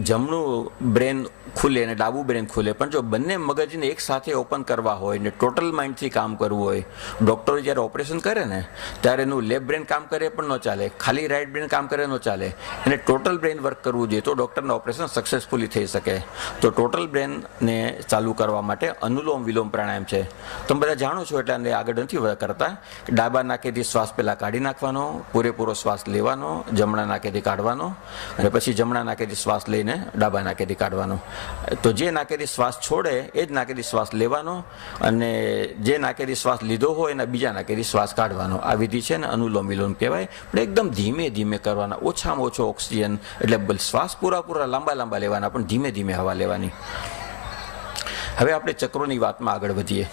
જમણું બ્રેન ખુલે અને ડાબું બ્રેન ખુલે, પણ જો બંને મગજને એક સાથે ઓપન કરવા હોય ને ટોટલ માઇન્ડથી કામ કરવું હોય, ડૉક્ટરો જ્યારે ઓપરેશન કરે ને ત્યારે એનું લેફ્ટ બ્રેન કામ કરે પણ ન ચાલે, ખાલી રાઇટ બ્રેન કામ કરે ન ચાલે, એને ટોટલ બ્રેન વર્ક કરવું જોઈએ તો ડૉક્ટરનું ઓપરેશન સક્સેસફુલી થઈ શકે. તો ટોટલ બ્રેનને ચાલુ કરવા માટે અનુલોમ વિલોમ પ્રાણાયામ છે. તમે બધા જાણો છો એટલે આને આગળ નથી કરતા. ડાબા નાકેથી શ્વાસ પહેલાં કાઢી નાખવાનો, પૂરેપૂરો શ્વાસ લેવાનો, જમણા નાકેથી કાઢવાનો, અને પછી જમણા નાકેથી શ્વાસ લઈને ડાબા નાકેથી કાઢવાનો. તો જે નાકેથી શ્વાસ છોડે એ જ નાકેથી શ્વાસ લેવાનો, અને જે નાકેથી શ્વાસ લીધો હોય એના બીજા નાકેથી શ્વાસ કાઢવાનો. આ વિધિ છે ને અનુલોમ વિલોમ કહેવાય. પણ એકદમ ધીમે ધીમે કરવાના, ઓછામાં ઓછો ઓક્સિજન, એટલે શ્વાસ પૂરા લાંબા લેવાના, પણ ધીમે ધીમે હવા લેવાની. હવે આપણે ચક્રોની વાતમાં આગળ વધીએ.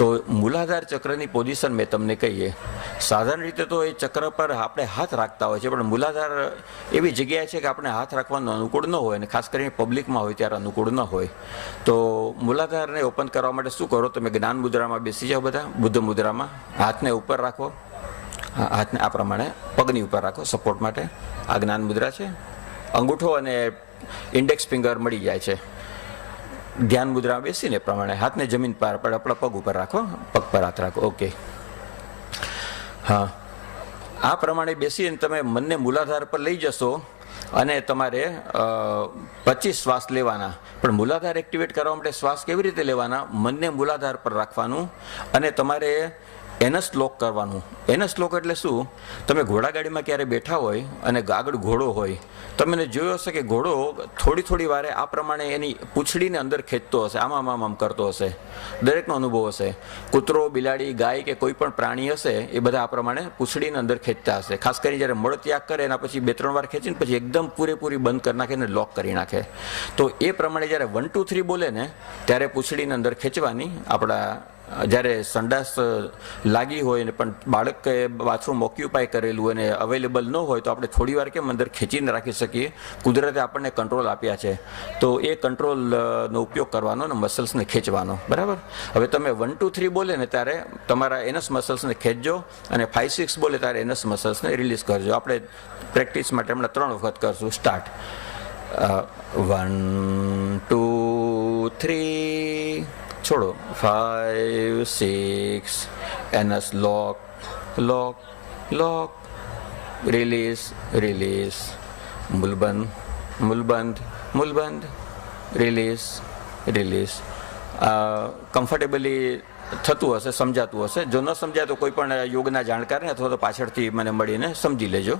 તો મૂલાધાર ચક્રની પોઝિશન મેં તમને કહીએ. સાધારણ રીતે તો એ ચક્ર પર આપણે હાથ રાખતા હોય છે, પણ મૂલાધાર એવી જગ્યાએ છે કે આપણે હાથ રાખવાનું અનુકૂળ ન હોય, અને ખાસ કરીને પબ્લિકમાં હોય ત્યારે અનુકૂળ ન હોય. તો મૂલાધારને ઓપન કરવા માટે શું કરો, તમે જ્ઞાન મુદ્રામાં બેસી જાઓ, બધા બુદ્ધ મુદ્રામાં. હાથને ઉપર રાખો, હાથને આ પ્રમાણે પગની ઉપર રાખો સપોર્ટ માટે. આ જ્ઞાન મુદ્રા છે. અંગૂઠો અને ઇન્ડેક્સ ફિંગર મળી જાય છે. ધ્યાન મુદ્રા બેસીને પ્રમાણે હાથને જમીન પર આપણા પગ ઉપર રાખો, પગ પર હાથ રાખો. ઓકે, હા, આ પ્રમાણે બેસીને તમે મનને મૂલાધાર પર લઈ જશો અને તમારે 25 શ્વાસ લેવાના. પણ મૂલાધાર એક્ટિવેટ કરવા માટે શ્વાસ કેવી રીતે લેવાના, મનને મૂલાધાર પર રાખવાનું અને તમારે એનસ લોક કરવાનું. એનસ લોક એટલે શું, તમે ઘોડાગાડીમાં ક્યારે બેઠા હોય અને આગળ ઘોડો હોય, તમે જોયો હશે કે ઘોડો થોડી વારે આ પ્રમાણે એની પૂંછડીને અંદર ખેંચતો હશે, આમ કરતો હશે. દરેકનો અનુભવ હશે. કૂતરો, બિલાડી, ગાય કે કોઈ પણ પ્રાણી હશે એ બધા આ પ્રમાણે પૂંછડીને અંદર ખેંચતા હશે. ખાસ કરીને જ્યારે મળ ત્યાગ કરે એના પછી 2-3 વાર ખેંચીને પછી એકદમ પૂરેપૂરી બંધ કરી નાખે અને લોક કરી નાખે. તો એ પ્રમાણે જ્યારે 1 2 3 બોલે ને ત્યારે પૂંછડીને અંદર ખેંચવાની. આપણા જ્યારે સંડાસ લાગી હોય ને પણ બાળકે બાથરૂમ ઓક્યુપાય કરેલું અને અવેલેબલ ન હોય તો આપણે થોડી વાર કેમ અંદર ખેંચીને રાખી શકીએ. કુદરતે આપણને કંટ્રોલ આપ્યા છે, તો એ કંટ્રોલનો ઉપયોગ કરવાનો અને મસલ્સને ખેંચવાનો. બરાબર. હવે તમે 1 2 3 બોલે ને ત્યારે તમારા એનસ મસલ્સને ખેંચજો અને 5 6 બોલે ત્યારે એનસ મસલ્સને રિલીઝ કરજો. આપણે પ્રેક્ટિસ માટે હમણાં 3 વખત કરશું. સ્ટાર્ટ. 1 2 3, છોડો. 5 6, anus lock lock lock, release release, મૂલબંધ મૂલબંધ મૂલબંધ, રિલીઝ રિલીઝ. કમ્ફર્ટેબલી થતું હશે, સમજાતું હશે. જો ન સમજાય તો કોઈ પણ યોગના જાણકારને અથવા તો પાછળથી મને મળીને સમજી લેજો.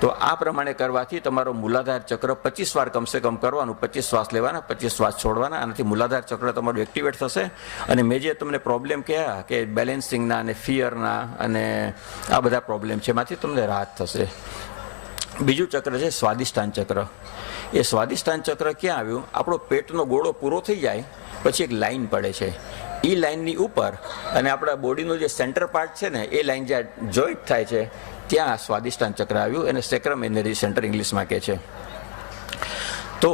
તો આ પ્રમાણે કરવાથી તમારો મૂલાધાર ચક્ર 25 વાર કમસે કમ કરવાનું. 25 શ્વાસ લેવાના, 25 શ્વાસ છોડવાના. આનાથી મૂલાધાર ચક્ર તમારું એક્ટિવેટ થશે. અને મેં જે તમને પ્રોબ્લેમ કહ્યા કે બેલેન્સિંગના અને ફિયરના અને આ બધા પ્રોબ્લેમ છે એમાંથી તમને રાહત થશે. બીજું ચક્ર છે સ્વાદિષ્ટાન ચક્ર. એ સ્વાદિષ્ટાન ચક્ર ક્યાં આવ્યું, આપણો પેટનો ગોળો પૂરો થઈ જાય પછી એક લાઈન પડે છે. એ લાઇનની ઉપર અને આપણા બોડીનું જે સેન્ટર પાર્ટ છે ને એ લાઇન જ્યાં જોઈન્ટ થાય છે ત્યાં સ્વાદિષ્ટાન ચક્ર આવ્યું. એને સેક્રમ એનર્જી સેન્ટર ઇંગ્લિશમાં કહે છે. તો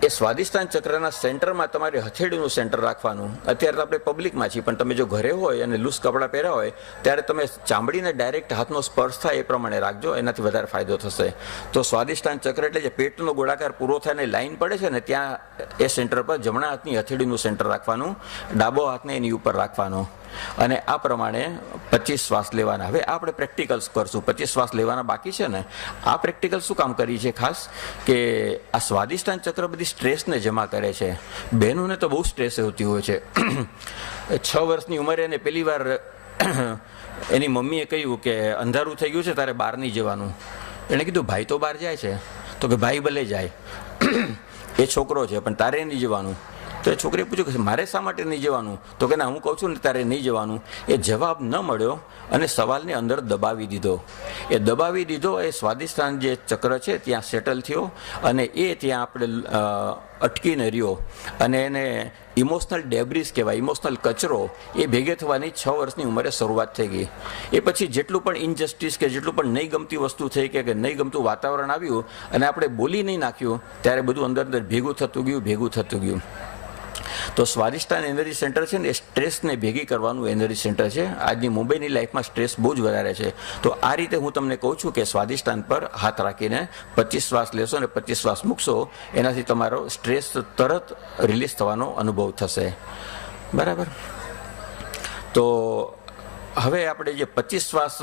એ સ્વાદિષ્ટાન ચક્રના સેન્ટરમાં તમારે હથેળીનું સેન્ટર રાખવાનું. અત્યારે તો આપણે પબ્લિકમાં છીએ, પણ તમે જો ઘરે હોય અને લૂઝ કપડાં પહેર્યા હોય ત્યારે તમે ચામડીને ડાયરેક્ટ હાથનો સ્પર્શ થાય એ પ્રમાણે રાખજો, એનાથી વધારે ફાયદો થશે. તો સ્વાદિષ્ટાન ચક્ર એટલે જે પેટનો ગોળાકાર પૂરો થાય અને લાઈન પડે છે ને ત્યાં એ સેન્ટર પર જમણા હાથની હથેળીનું સેન્ટર રાખવાનું, ડાબો હાથને એની ઉપર રાખવાનો અને આ પ્રમાણે 25 શ્વાસ લેવાના. હવે આપણે પ્રેક્ટિકલ્સ કરશું. 25 શ્વાસ લેવાના બાકી છે ને. આ પ્રેક્ટિકલ શું કામ કરી છે ખાસ કે આ સ્વાદિષ્ટાન ચક્ર બધી સ્ટ્રેસને જમા કરે છે. બહેનોને તો બહુ સ્ટ્રેસ હોતી હોય છે. 6 વર્ષની ઉંમરે એને પહેલી વાર એની મમ્મીએ કહ્યું કે અંધારું થઈ ગયું છે, તારે બહાર નહીં જવાનું. એણે કીધું ભાઈ તો બહાર જાય છે. તો કે ભાઈ ભલે જાય, એ છોકરો છે, પણ તારે નહીં જવાનું. તો એ છોકરીએ પૂછ્યું કે મારે શા માટે નહીં જવાનું? તો કે ના, હું કહું છું ને તારે નહીં જવાનું. એ જવાબ ન મળ્યો અને સવાલને અંદર દબાવી દીધો. એ દબાવી દીધો, એ સ્વાદિષ્ટાન જે ચક્ર છે ત્યાં સેટલ થયો અને એ ત્યાં આપણે અટકીને રહ્યો અને એને ઇમોશનલ ડેબ્રિસ કહેવાય, ઇમોશનલ કચરો એ ભેગે થવાની 6 વર્ષની ઉંમરે શરૂઆત થઈ ગઈ. એ પછી જેટલું પણ ઇનજસ્ટિસ કે જેટલું પણ નહીં ગમતી વસ્તુ થઈ કે નહીં ગમતું વાતાવરણ આવ્યું અને આપણે બોલી નહીં નાખ્યું ત્યારે બધું અંદર અંદર ભેગું થતું ગયું. તો સ્વાદિષ્ટાન એનર્જી સેન્ટર છે ને એ સ્ટ્રેસને ભેગી કરવાનું એનર્જી સેન્ટર છે. આજની મુંબઈની લાઈફમાં સ્ટ્રેસ બહુ જ વધારે છે. તો આ રીતે હું તમને કહું છું કે સ્વાદિષ્ટાન પર હાથ રાખીને 25 શ્વાસ લેશો અને 25 શ્વાસ મૂકશો, એનાથી તમારો સ્ટ્રેસ તરત રિલીઝ થવાનો અનુભવ થશે. બરાબર? તો હવે આપણે જે 25 શ્વાસ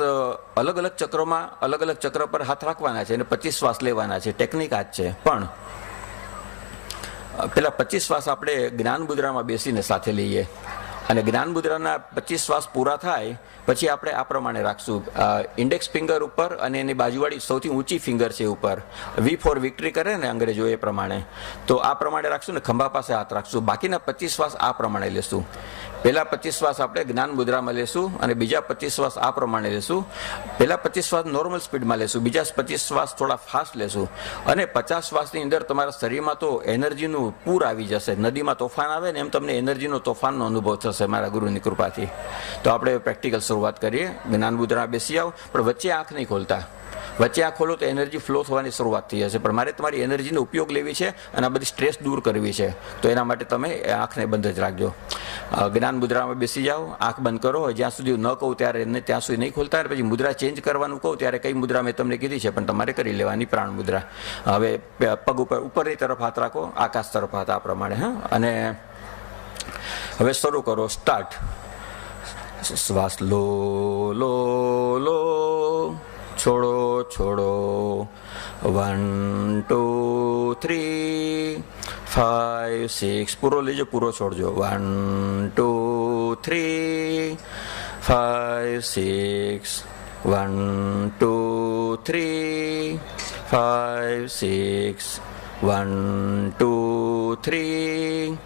અલગ અલગ ચક્રોમાં અલગ અલગ ચક્ર પર હાથ રાખવાના છે અને 25 શ્વાસ લેવાના છે. ટેકનિક આ જ છે. પણ પેલા 25 શ્વાસ આપણે જ્ઞાન મુદ્રામાં બેસીને સાથે લઈએ અને જ્ઞાન મુદ્રાના 25 શ્વાસ પૂરા થાય પછી આપણે આ પ્રમાણે રાખશું. ઇન્ડેક્સ ફિંગર ઉપર અને એની બાજુવાળી સૌથી ઊંચી ફિંગર છે ઉપર, વી ફોર વિક્ટરી કરે ને અંગ્રેજો એ પ્રમાણે. તો આ પ્રમાણે રાખશું ને ખંભા પાસે હાથ રાખશું. બાકીના 25 શ્વાસ આ પ્રમાણે લેશું. પહેલા 25 શ્વાસ આપણે જ્ઞાન મુદ્રામાં લેશું અને બીજા 25 શ્વાસ આ પ્રમાણે લેશું. પહેલા 25 શ્વાસ નોર્મલ સ્પીડમાં લેશું, બીજા 25 શ્વાસ થોડા ફાસ્ટ લેશું અને 50 શ્વાસની અંદર તમારા શરીરમાં તો એનર્જીનું પૂર આવી જશે. નદીમાં તોફાન આવે ને એમ તમને એનર્જીનો તોફાનનો અનુભવ થશે મારા ગુરુની કૃપાથી. તો આપણે પ્રેક્ટિકલ શરૂઆત કરીએ. જ્ઞાન મુદ્રામાં બેસી આવો, પણ વચ્ચે આંખ નહીં ખોલતા. વચ્ચે આંખ ખોલો તો એનર્જી ફ્લો થવાની શરૂઆત થઈ જશે. પણ મારે તમારી એનર્જીનો ઉપયોગ લેવી છે અને આ બધી સ્ટ્રેસ દૂર કરવી છે. તો એના માટે તમે આંખને બંધ જ રાખજો. જ્ઞાન મુદ્રામાં બેસી જાઓ, આંખ બંધ કરો. જ્યાં સુધી ન કહું ત્યારે એને ત્યાં સુધી નહીં ખોલતા. પછી મુદ્રા ચેન્જ કરવાનું કહું ત્યારે કઈ મુદ્રા મેં તમને કીધી છે પણ તમારે કરી લેવાની, પ્રાણ મુદ્રા. હવે પગ ઉપરની તરફ હાથ રાખો, આકાશ તરફ હાથ, આ પ્રમાણે. હા, અને હવે શરૂ કરો. સ્ટાર્ટ. શ્વાસ લો લો લો, છોડો છોડો. 1 2 3 5 6. પૂરો લેજો, પૂરો છોડજો. 1 2 3 5 6. 1 2 3 5 6. 1 2 3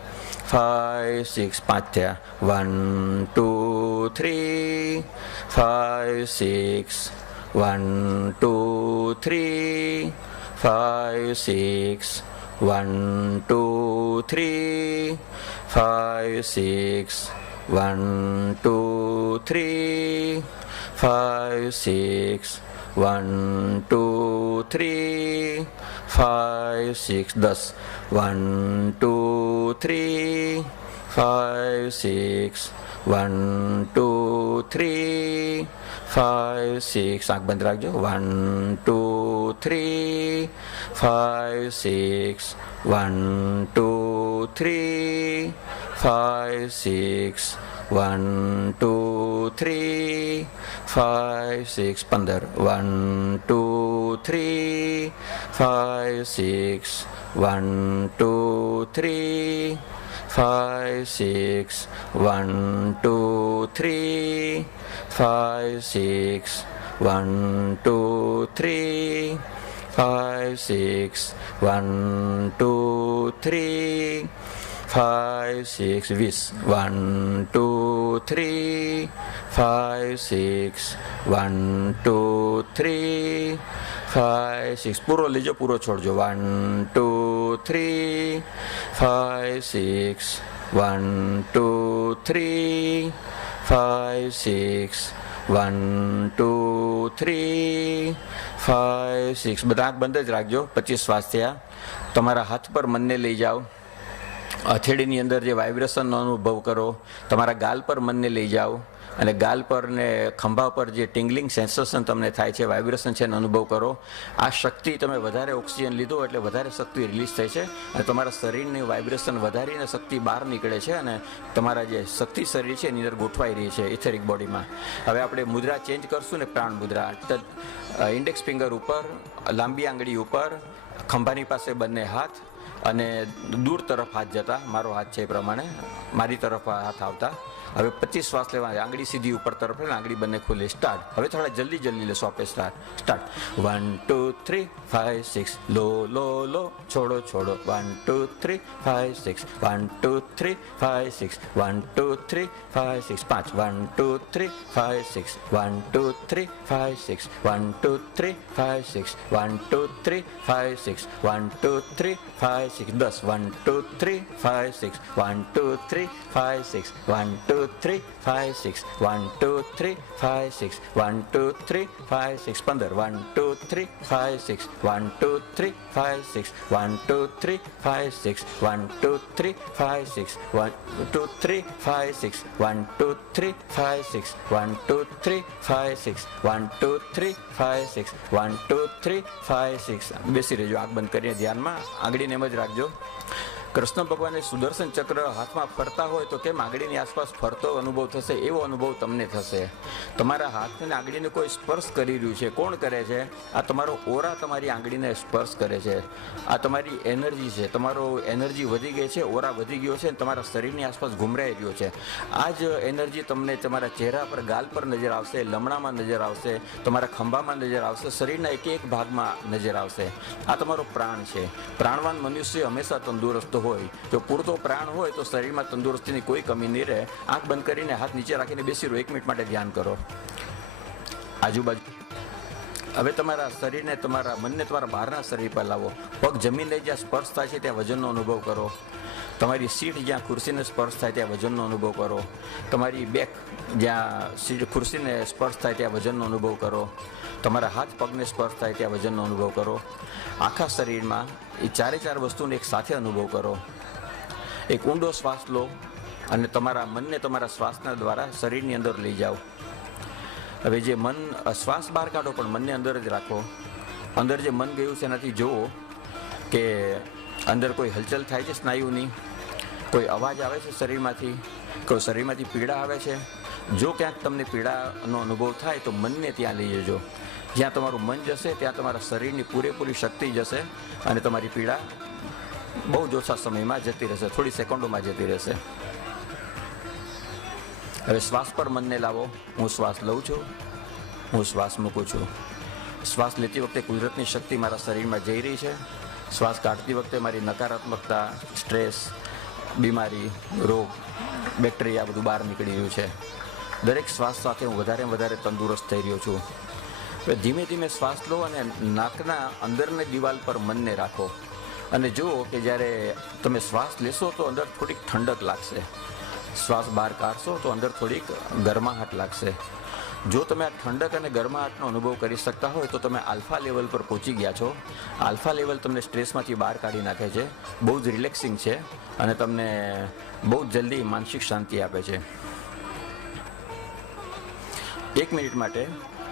5 6. 5 થયા. 1 2 3 5 6. 1 2 3 5 6. 1 2 3 5 6. 1 2 3 5 6. 1 2 3 5 6. 10. 1 2 3 5 6. 1 2 3 5 6. આંખ બંધ રાખજો. 1 2 3 5 6. 1 2 3 5 6. 1 2 3 5 6. 15. 1 2 3 5 6. 1 2 3 5 6. 1 2 3 5 6. 1 2 3 5 6. 1 2 3 5 6. 20. 1 2 3 5 6. 1 2 3 5 6. પૂરો લેજો, પૂરો છોડજો. 1 2 3 5 6. 1 2 3 5 6. 1 2 3 5 6 બધા આંખ બંધ જ રાખજો. 25 શ્વાસ થયા. તમારા હાથ પર મનને લઈ જાઓ. હથેળીની અંદર જે વાઇબ્રેશનનો અનુભવ કરો. તમારા ગાલ પર મનને લઈ જાઓ અને ગાલ પર ને ખંભા પર જે ટિંગલિંગ સેન્સેશન તમને થાય છે, વાઇબ્રેશન છે, એનો અનુભવ કરો. આ શક્તિ તમે વધારે ઓક્સિજન લીધો એટલે વધારે શક્તિ રિલીઝ થઈ છે અને તમારા શરીરની વાઇબ્રેશન વધારીને શક્તિ બહાર નીકળે છે અને તમારા જે શક્તિ શરીર છે એની અંદર ગોઠવાઈ રહી છે ઇથેરિક બોડીમાં. હવે આપણે મુદ્રા ચેન્જ કરશું ને, પ્રાણ મુદ્રા. ઇન્ડેક્સ ફિંગર ઉપર, લાંબી આંગળી ઉપર, ખંભાની પાસે બંને હાથ અને દૂર તરફ હાથ જતા, મારો હાથ છે એ પ્રમાણે મારી તરફ હાથ આવતા. હવે 25 શ્વાસ લેવાના. આંગળી સીધી ઉપર તરફ લઈને આંગળી બંને ખુલ્લી. સ્ટાર્ટ. હવે થોડા જલ્દી લેશો આપણે. સ્ટાર્ટ. 1 2 3 5 6 લો લો લો, છોડો છોડો. 1 2 3 5 6 1 2 3 5 6 1 2 3 5 6 5 1 2 3 5 6 1 2 3 5 6 1 2 3 5 6 1 2 3 5 6 1 2 3 5 6 10 1 2 3 5 6 1 2 3 5 6 1 2 3 5 6 1 2 3 5 6 1 2 3 5 6 15 1 2 3 5 6 1 2 3 5 6 1 2 3 5 6 1 2 3 5 6 1 2 3 5 6 1 2 3 5 6 1 2 3 5 6 1 2 3 5 6 1 2 3 5 6. બેસી રહેજો આંખ બંધ કરીને ધ્યાનમાં. આંગળીને એમ જ રાખજો. કૃષ્ણ ભગવાને સુદર્શન ચક્ર હાથમાં ફરતા હોય તો કેમ આંગળીની આસપાસ ફરતો અનુભવ થશે, એવો અનુભવ તમને થશે. તમારા હાથને આંગળીને કોઈ સ્પર્શ કરી રહ્યું છે. કોણ કરે છે? આ તમારો ઓરા તમારી આંગળીને સ્પર્શ કરે છે. આ તમારી એનર્જી છે. તમારો એનર્જી વધી ગઈ છે, ઓરા વધી ગયો છે અને તમારા શરીરની આસપાસ ઘૂમરાઈ રહ્યો છે. આ જ એનર્જી તમને તમારા ચહેરા પર, ગાલ પર નજર આવશે, લમણામાં નજર આવશે, તમારા ખંભામાં નજર આવશે, શરીરના એક ભાગમાં નજર આવશે. આ તમારો પ્રાણ છે. પ્રાણવાન મનુષ્ય હંમેશા તંદુરસ્ત હોય. જો પૂરતો પ્રાણ હોય તો શરીરમાં તંદુરસ્તીની કોઈ કમી નહીં રહે. આંખ બંધ કરીને હાથ નીચે રાખીને બેસી રહો. 1 મિનિટ માટે ધ્યાન કરો આજુબાજુ. હવે તમારા શરીરને, તમારા મનને તમારા બહારના શરીર પર લાવો. પગ જમીન લઈ જ્યાં સ્પર્શ થાય છે ત્યાં વજનનો અનુભવ કરો. તમારી સીટ જ્યાં ખુરશીને સ્પર્શ થાય ત્યાં વજનનો અનુભવ કરો. તમારી બેક જ્યાં ખુરશીને સ્પર્શ થાય ત્યાં વજનનો અનુભવ કરો. તમારા હાથ પગને સ્પર્શ થાય ત્યાં વજનનો અનુભવ કરો. આખા શરીરમાં એ 4 વસ્તુને એક સાથે અનુભવ કરો. એક ઊંડો શ્વાસ લો અને તમારા મનને તમારા શ્વાસના દ્વારા શરીરની અંદર લઈ જાઓ. હવે જે મન, શ્વાસ બહાર કાઢો પણ મનને અંદર જ રાખો. અંદર જે મન ગયું છે એનાથી જુઓ કે અંદર કોઈ હલચલ થાય છે સ્નાયુની, કોઈ અવાજ આવે છે શરીરમાંથી, કોઈ શરીરમાંથી પીડા આવે છે. જો ક્યાંક તમને પીડાનો અનુભવ થાય તો મનને ત્યાં લઈ જજો. જ્યાં તમારું મન જશે ત્યાં તમારા શરીરની પૂરેપૂરી શક્તિ જશે અને તમારી પીડા બહુ જ ઓછા સમયમાં જતી રહેશે, થોડી સેકન્ડોમાં જતી રહેશે. હવે શ્વાસ પર મનને લાવો. હું શ્વાસ લઉં છું, હું શ્વાસ મૂકું છું. શ્વાસ લેતી વખતે કુદરતની શક્તિ મારા શરીરમાં જઈ રહી છે. શ્વાસ કાઢતી વખતે મારી નકારાત્મકતા, સ્ટ્રેસ, બીમારી, રોગ, બેક્ટેરિયા બધું બહાર નીકળી રહ્યું છે. દરેક શ્વાસ સાથે હું વધારે તંદુરસ્ત થઈ રહ્યો છું. ધીમે ધીમે શ્વાસ લો અને નાકના અંદરની દિવાલ પર મનને રાખો અને જુઓ કે જ્યારે તમે શ્વાસ લેશો તો અંદર થોડીક ઠંડક લાગશે. શ્વાસ બહાર કાઢશો તો અંદર થોડીક ગરમાહટ લાગશે. જો તમે આ ઠંડક અને ગરમાહટનો અનુભવ કરી શકતા હોય તો તમે આલ્ફા લેવલ પર પહોંચી ગયા છો. આલ્ફા લેવલ તમને સ્ટ્રેસમાંથી બહાર કાઢી નાખે છે, બહુ જ રિલેક્સિંગ છે અને તમને બહુ જ જલ્દી માનસિક શાંતિ આપે છે. 1 મિનિટ માટે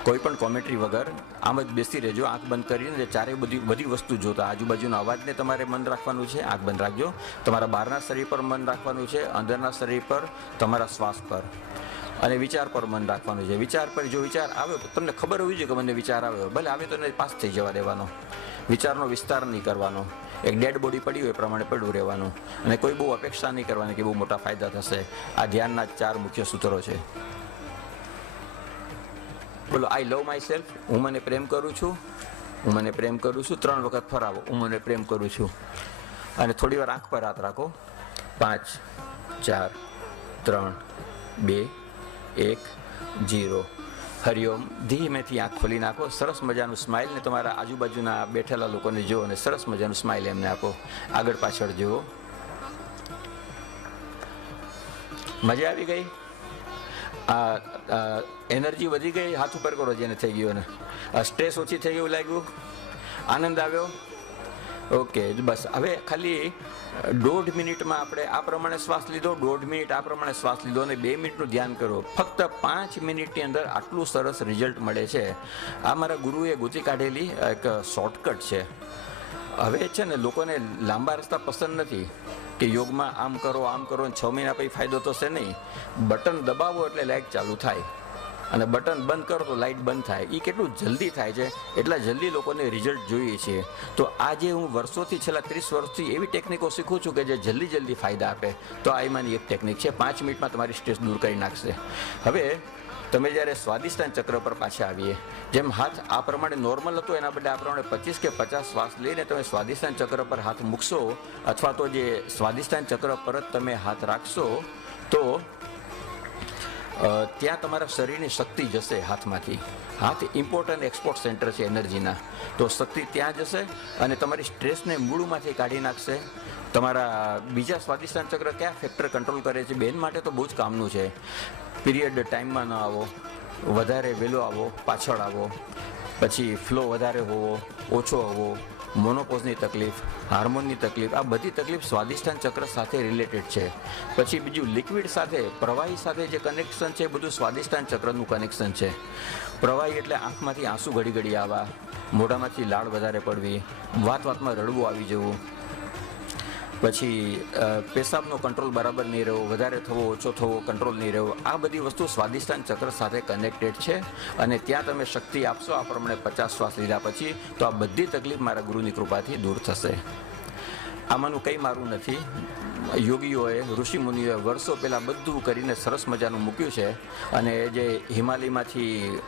કોઈ પણ કોમેન્ટ્રી વગર આમ જ બેસી રહેજો, આંખ બંધ કરીને. ચારે બધી વસ્તુ જોતા, આજુબાજુના અવાજને તમારે મન રાખવાનું છે. આંખ બંધ રાખજો. તમારા બહારના શરીર પર મન રાખવાનું છે, અંદરના શરીર પર, તમારા શ્વાસ પર અને વિચાર પર મન રાખવાનું છે. વિચાર પર જો વિચાર આવ્યો, તમને ખબર હોવી જોઈએ કે મને વિચાર આવ્યો, ભલે આવે તો એને પાસ થઈ જવા દેવાનો. વિચારનો વિસ્તાર નહીં કરવાનો. એક ડેડ બોડી પડી હોય એ પ્રમાણે પડ્યું રહેવાનું અને કોઈ બહુ અપેક્ષા નહીં કરવાની કે બહુ મોટા ફાયદા થશે. આ ધ્યાનના 4 મુખ્ય સૂત્રો છે. બોલો, આઈ લવ માય સેલ્ફ. હું મને પ્રેમ કરું છું, હું મને પ્રેમ કરું છું. 3 વખત ફરાવો, હું મને પ્રેમ કરું છું. અને થોડી વાર આંખ પર હાથ રાખો. 5 4 3 2 1 0. હરિઓમ. ધીમેથી આંખ ખોલી નાખો. સરસ મજાનું સ્માઇલ ને તમારા આજુબાજુના બેઠેલા લોકોને જુઓ અને સરસ મજાનું સ્માઇલ એમને આપો. આગળ પાછળ જુઓ. મજા આવી ગઈ? આ એનર્જી વધી ગઈ, હાથ ઉપર કરો જેને થઈ ગયો ને. સ્ટ્રેસ ઓછી થઈ ગયું લાગ્યું, આનંદ આવ્યો. ઓકે, બસ હવે ખાલી 1.5 મિનિટમાં આપણે આ પ્રમાણે શ્વાસ લીધો, 1.5 મિનિટ આ પ્રમાણે શ્વાસ લીધો અને 2 મિનિટનું ધ્યાન કરો. ફક્ત 5 મિનિટની અંદર આટલું સરસ રિઝલ્ટ મળે છે. આ મારા ગુરુએ ગોતી કાઢેલી એક શોર્ટકટ છે. હવે છે ને લોકોને લાંબા રસ્તા પસંદ નથી કે યોગમાં આમ કરો આમ કરો, 6 મહિના પછી ફાયદો થશે નહીં. બટન દબાવો એટલે લાઇટ ચાલુ થાય અને બટન બંધ કરો તો લાઇટ બંધ થાય. એ કેટલું જલ્દી થાય છે, એટલા જલ્દી લોકોને રિઝલ્ટ જોઈએ છીએ. તો આજે હું વર્ષોથી, છેલ્લા 30 વર્ષથી એવી ટેકનિકો શીખું છું કે જે જલ્દી ફાયદા આપે. તો આ એમાંની એક ટેકનિક છે, 5 મિનિટમાં તમારી સ્ટ્રેસ દૂર કરી નાખશે. હવે તમે જ્યારે સ્વાદિષ્ટાન ચક્ર પર પાછા આવીએ, જેમ હાથ આ પ્રમાણે નોર્મલ હતો એના બદલે આ પ્રમાણે 25 કે 50 શ્વાસ લઈને તમે સ્વાદિષ્ટાન ચક્ર પર હાથ મૂકશો, અથવા તો જે સ્વાદિષ્ટાન ચક્ર પર જ તમે હાથ રાખશો, તો ત્યાં તમારા શરીરની શક્તિ જશે હાથમાંથી. હાથ ઇમ્પોર્ટ અને એક્સપોર્ટ સેન્ટર છે એનર્જીના. તો શક્તિ ત્યાં જશે અને તમારી સ્ટ્રેસને મૂળમાંથી કાઢી નાખશે. તમારા બીજા સ્વાદિષ્ટાન ચક્ર કયા ફેક્ટર કંટ્રોલ કરે છે? બેન માટે તો બહુ જ કામનું છે. પીરિયડ ટાઈમમાં ન આવો, વધારે વહેલો આવો, પાછળ આવો, પછી ફ્લો વધારે હોવો, ઓછો હોવો, મોનોપોઝની તકલીફ, હાર્મોનની તકલીફ, આ બધી તકલીફ સ્વાદિષ્ટાન ચક્ર સાથે રિલેટેડ છે. પછી બીજું લિક્વિડ સાથે, પ્રવાહી સાથે જે કનેક્શન છે એ બધું સ્વાદિષ્ટાન ચક્રનું કનેક્શન છે. પ્રવાહી એટલે આંખમાંથી આંસુ ઘડી આવવા, મોઢામાંથી લાળ વધારે પડવી, વાતમાં રડવું આવી જવું, પછી પેશાબનો કંટ્રોલ બરાબર નહીં રહેવો, વધારે થવો ઓછો થવો, કંટ્રોલ નહીં રહેવો, આ બધી વસ્તુ સ્વાદિષ્ટાન ચક્ર સાથે કનેક્ટેડ છે. અને ત્યાં તમે શક્તિ આપશો આ પ્રમાણે 50 શ્વાસ લીધા પછી, તો આ બધી તકલીફ મારા ગુરુની કૃપાથી દૂર થશે. આમાંનું કંઈ મારું નથી. યોગીઓએ, ઋષિમુનિઓએ વર્ષો પહેલાં બધું કરીને સરસ મજાનું મૂક્યું છે. અને જે હિમાલયમાંથી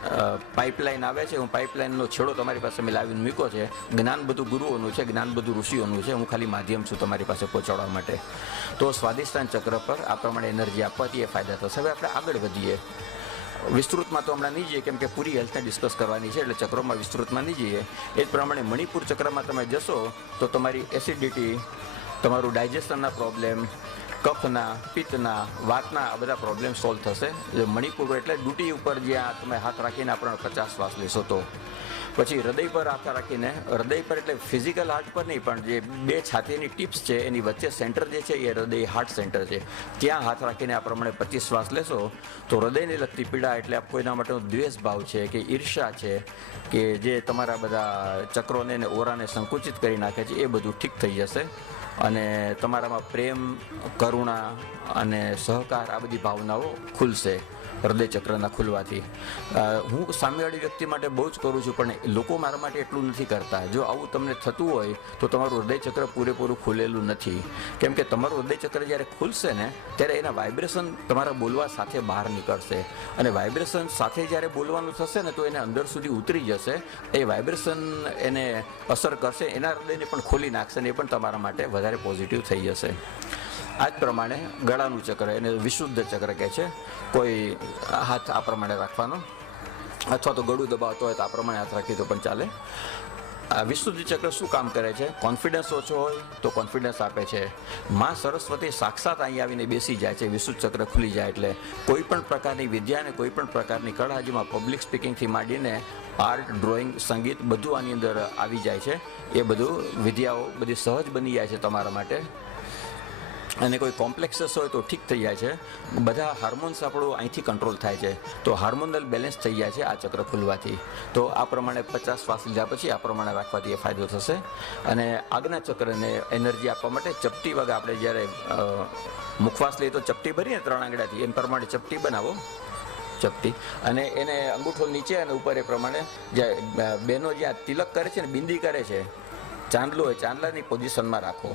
પાઇપલાઇન આવે છે, હું પાઇપલાઇનનો છેડો તમારી પાસે મેં લાવીને મૂક્યો છે. જ્ઞાન બધું ગુરુઓનું છે, જ્ઞાન બધું ઋષિઓનું છે. હું ખાલી માધ્યમ છું તમારી પાસે પહોંચાડવા માટે. તો સ્વાદિષ્ટાન ચક્ર પર આ પ્રમાણે એનર્જી આપવાથી એ ફાયદા થશે. હવે આપણે આગળ વધીએ. વિસ્તૃતમાં તો હમણાં નહીં જઈએ, કેમ કે પૂરી હેલ્થને ડિસ્કસ કરવાની છે, એટલે ચક્રોમાં વિસ્તૃતમાં નહીં જઈએ. એ જ પ્રમાણે મણિપુર ચક્રમાં તમે જશો તો તમારી એસિડિટી, તમારું ડાયજેશનના પ્રોબ્લેમ, કફના, પિત્તના, વાતના આ બધા પ્રોબ્લેમ સોલ્વ થશે. મણિપુર એટલે ડ્યુટી ઉપર જ્યાં તમે હાથ રાખીને આપણે 50 શ્વાસ લેશો તો. પછી હૃદય પર હાથ રાખીને, હૃદય પર એટલે ફિઝિકલ હાર્ટ પર નહીં, પણ જે બે છાતીની ટિપ્સ છે એની વચ્ચે સેન્ટર જે છે એ હૃદય હાર્ટ સેન્ટર છે. ત્યાં હાથ રાખીને આ પ્રમાણે 25 શ્વાસ લેશો તો હૃદયને લગતી પીડા, એટલે કોઈના માટેનો દ્વેષ ભાવ છે કે ઈર્ષા છે કે જે તમારા બધા ચક્રોને અને ઓરાને સંકુચિત કરી નાખે છે, એ બધું ઠીક થઈ જશે. અને તમારામાં પ્રેમ, કરુણા અને સહકાર આ બધી ભાવનાઓ ખુલશે હૃદય ચક્રના ખુલવાથી. હું સામેવાળી વ્યક્તિ માટે બહુ જ કરું છું, પણ લોકો મારા માટે એટલું નથી કરતા. જો આવું તમને થતું હોય તો તમારું હૃદય ચક્ર પૂરેપૂરું ખુલેલું નથી. કેમ કે તમારું હૃદય ચક્ર જ્યારે ખુલશે ને ત્યારે એના વાઇબ્રેશન તમારા બોલવા સાથે બહાર નીકળશે. અને વાઇબ્રેશન સાથે જ્યારે બોલવાનું થશે ને તો એને અંદર સુધી ઉતરી જશે. એ વાઇબ્રેશન એને અસર કરશે, એના હૃદયને પણ ખોલી નાખશે ને એ પણ તમારા માટે વધારે પોઝિટિવ થઈ જશે. આ જ પ્રમાણે ગળાનું ચક્ર, એને વિશુદ્ધ ચક્ર કહે છે. કોઈ હાથ આ પ્રમાણે રાખવાનો, અથવા તો ગળું દબાવતો હોય તો આ પ્રમાણે હાથ રાખી તો પણ ચાલે. આ વિશુદ્ધ ચક્ર શું કામ કરે છે? કોન્ફિડન્સ ઓછો હોય તો કોન્ફિડન્સ આપે છે. માં સરસ્વતી સાક્ષાત અહીં આવીને બેસી જાય છે વિશુદ્ધ ચક્ર ખુલી જાય એટલે. કોઈ પણ પ્રકારની વિદ્યા અને કોઈ પણ પ્રકારની કળા, જેમાં પબ્લિક સ્પીકિંગથી માંડીને આર્ટ, ડ્રોઈંગ, સંગીત બધું આની અંદર આવી જાય છે. એ બધું વિદ્યાઓ બધી સહજ બની જાય છે તમારા માટે. અને કોઈ કોમ્પ્લેક્સીસ હોય તો ઠીક થઈ જાય છે. બધા હાર્મોન્સ આપણું અહીંથી કંટ્રોલ થાય છે. તો હાર્મોનલ બેલેન્સ થઈ જાય છે આ ચક્ર ખુલવાથી. તો આ પ્રમાણે 50 શ્વાસ લીધા પછી આ પ્રમાણે રાખવાથી એ ફાયદો થશે. અને આજ્ઞા ચક્રને એનર્જી આપવા માટે ચપટી વગર, આપણે જ્યારે મુખવાસ લઈએ તો ચપટી ભરીને 3 આંગળાથી, એમ પ્રમાણે ચપટી બનાવો, ચપટી, અને એને અંગૂઠો નીચે અને ઉપર એ પ્રમાણે જે બહેનો જ્યાં તિલક કરે છે ને, બિંદી કરે છે, ચાંદલો હોય, ચાંદલાની પોઝિશનમાં રાખો.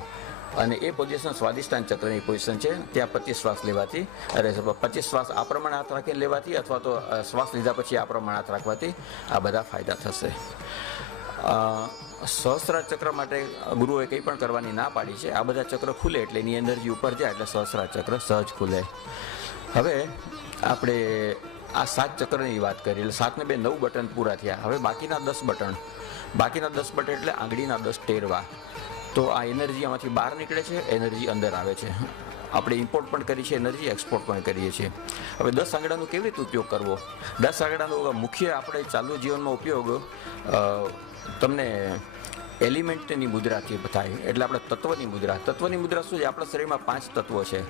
અને એ પોઝિશન સ્વાદિષ્ટાન ચક્રની પોઝિશન છે. ત્યાં 25 શ્વાસ લેવાથી, અરે 25 શ્વાસ આ પ્રમાણે હાથ રાખીને લેવાથી, અથવા તો શ્વાસ લીધા પછી આ પ્રમાણે હાથ રાખવાથી આ બધા ફાયદા થશે. સહસ્ત્રાર ચક્ર માટે ગુરુએ કંઈ પણ કરવાની ના પાડી છે. આ બધા ચક્ર ખુલે એટલે એની એનર્જી ઉપર જાય એટલે સહસ્ત્રાર ચક્ર સહજ ખુલે. હવે આપણે આ 7 ચક્રની વાત કરી, એટલે 7 ને 2 9 બટન પૂરા થયા. હવે બાકીના 10 બટન એટલે આંગળીના 10 ટેરવા. તો આ એનર્જી આમાંથી બહાર નીકળે છે, એનર્જી અંદર આવે છે. આપણે ઇમ્પોર્ટ પણ કરીએ છીએ એનર્જી, એક્સપોર્ટ પણ કરીએ છીએ. હવે 10 આંગળાનો કેવી રીતે ઉપયોગ કરવો? 10 આંગળાનો મુખ્ય આપણે ચાલુ જીવનમાં ઉપયોગ તમને એલિમેન્ટની મુદ્રાથી થાય, એટલે આપણે તત્વની મુદ્રા. તત્વની મુદ્રા શું છે? આપણા શરીરમાં 5 તત્વો છે.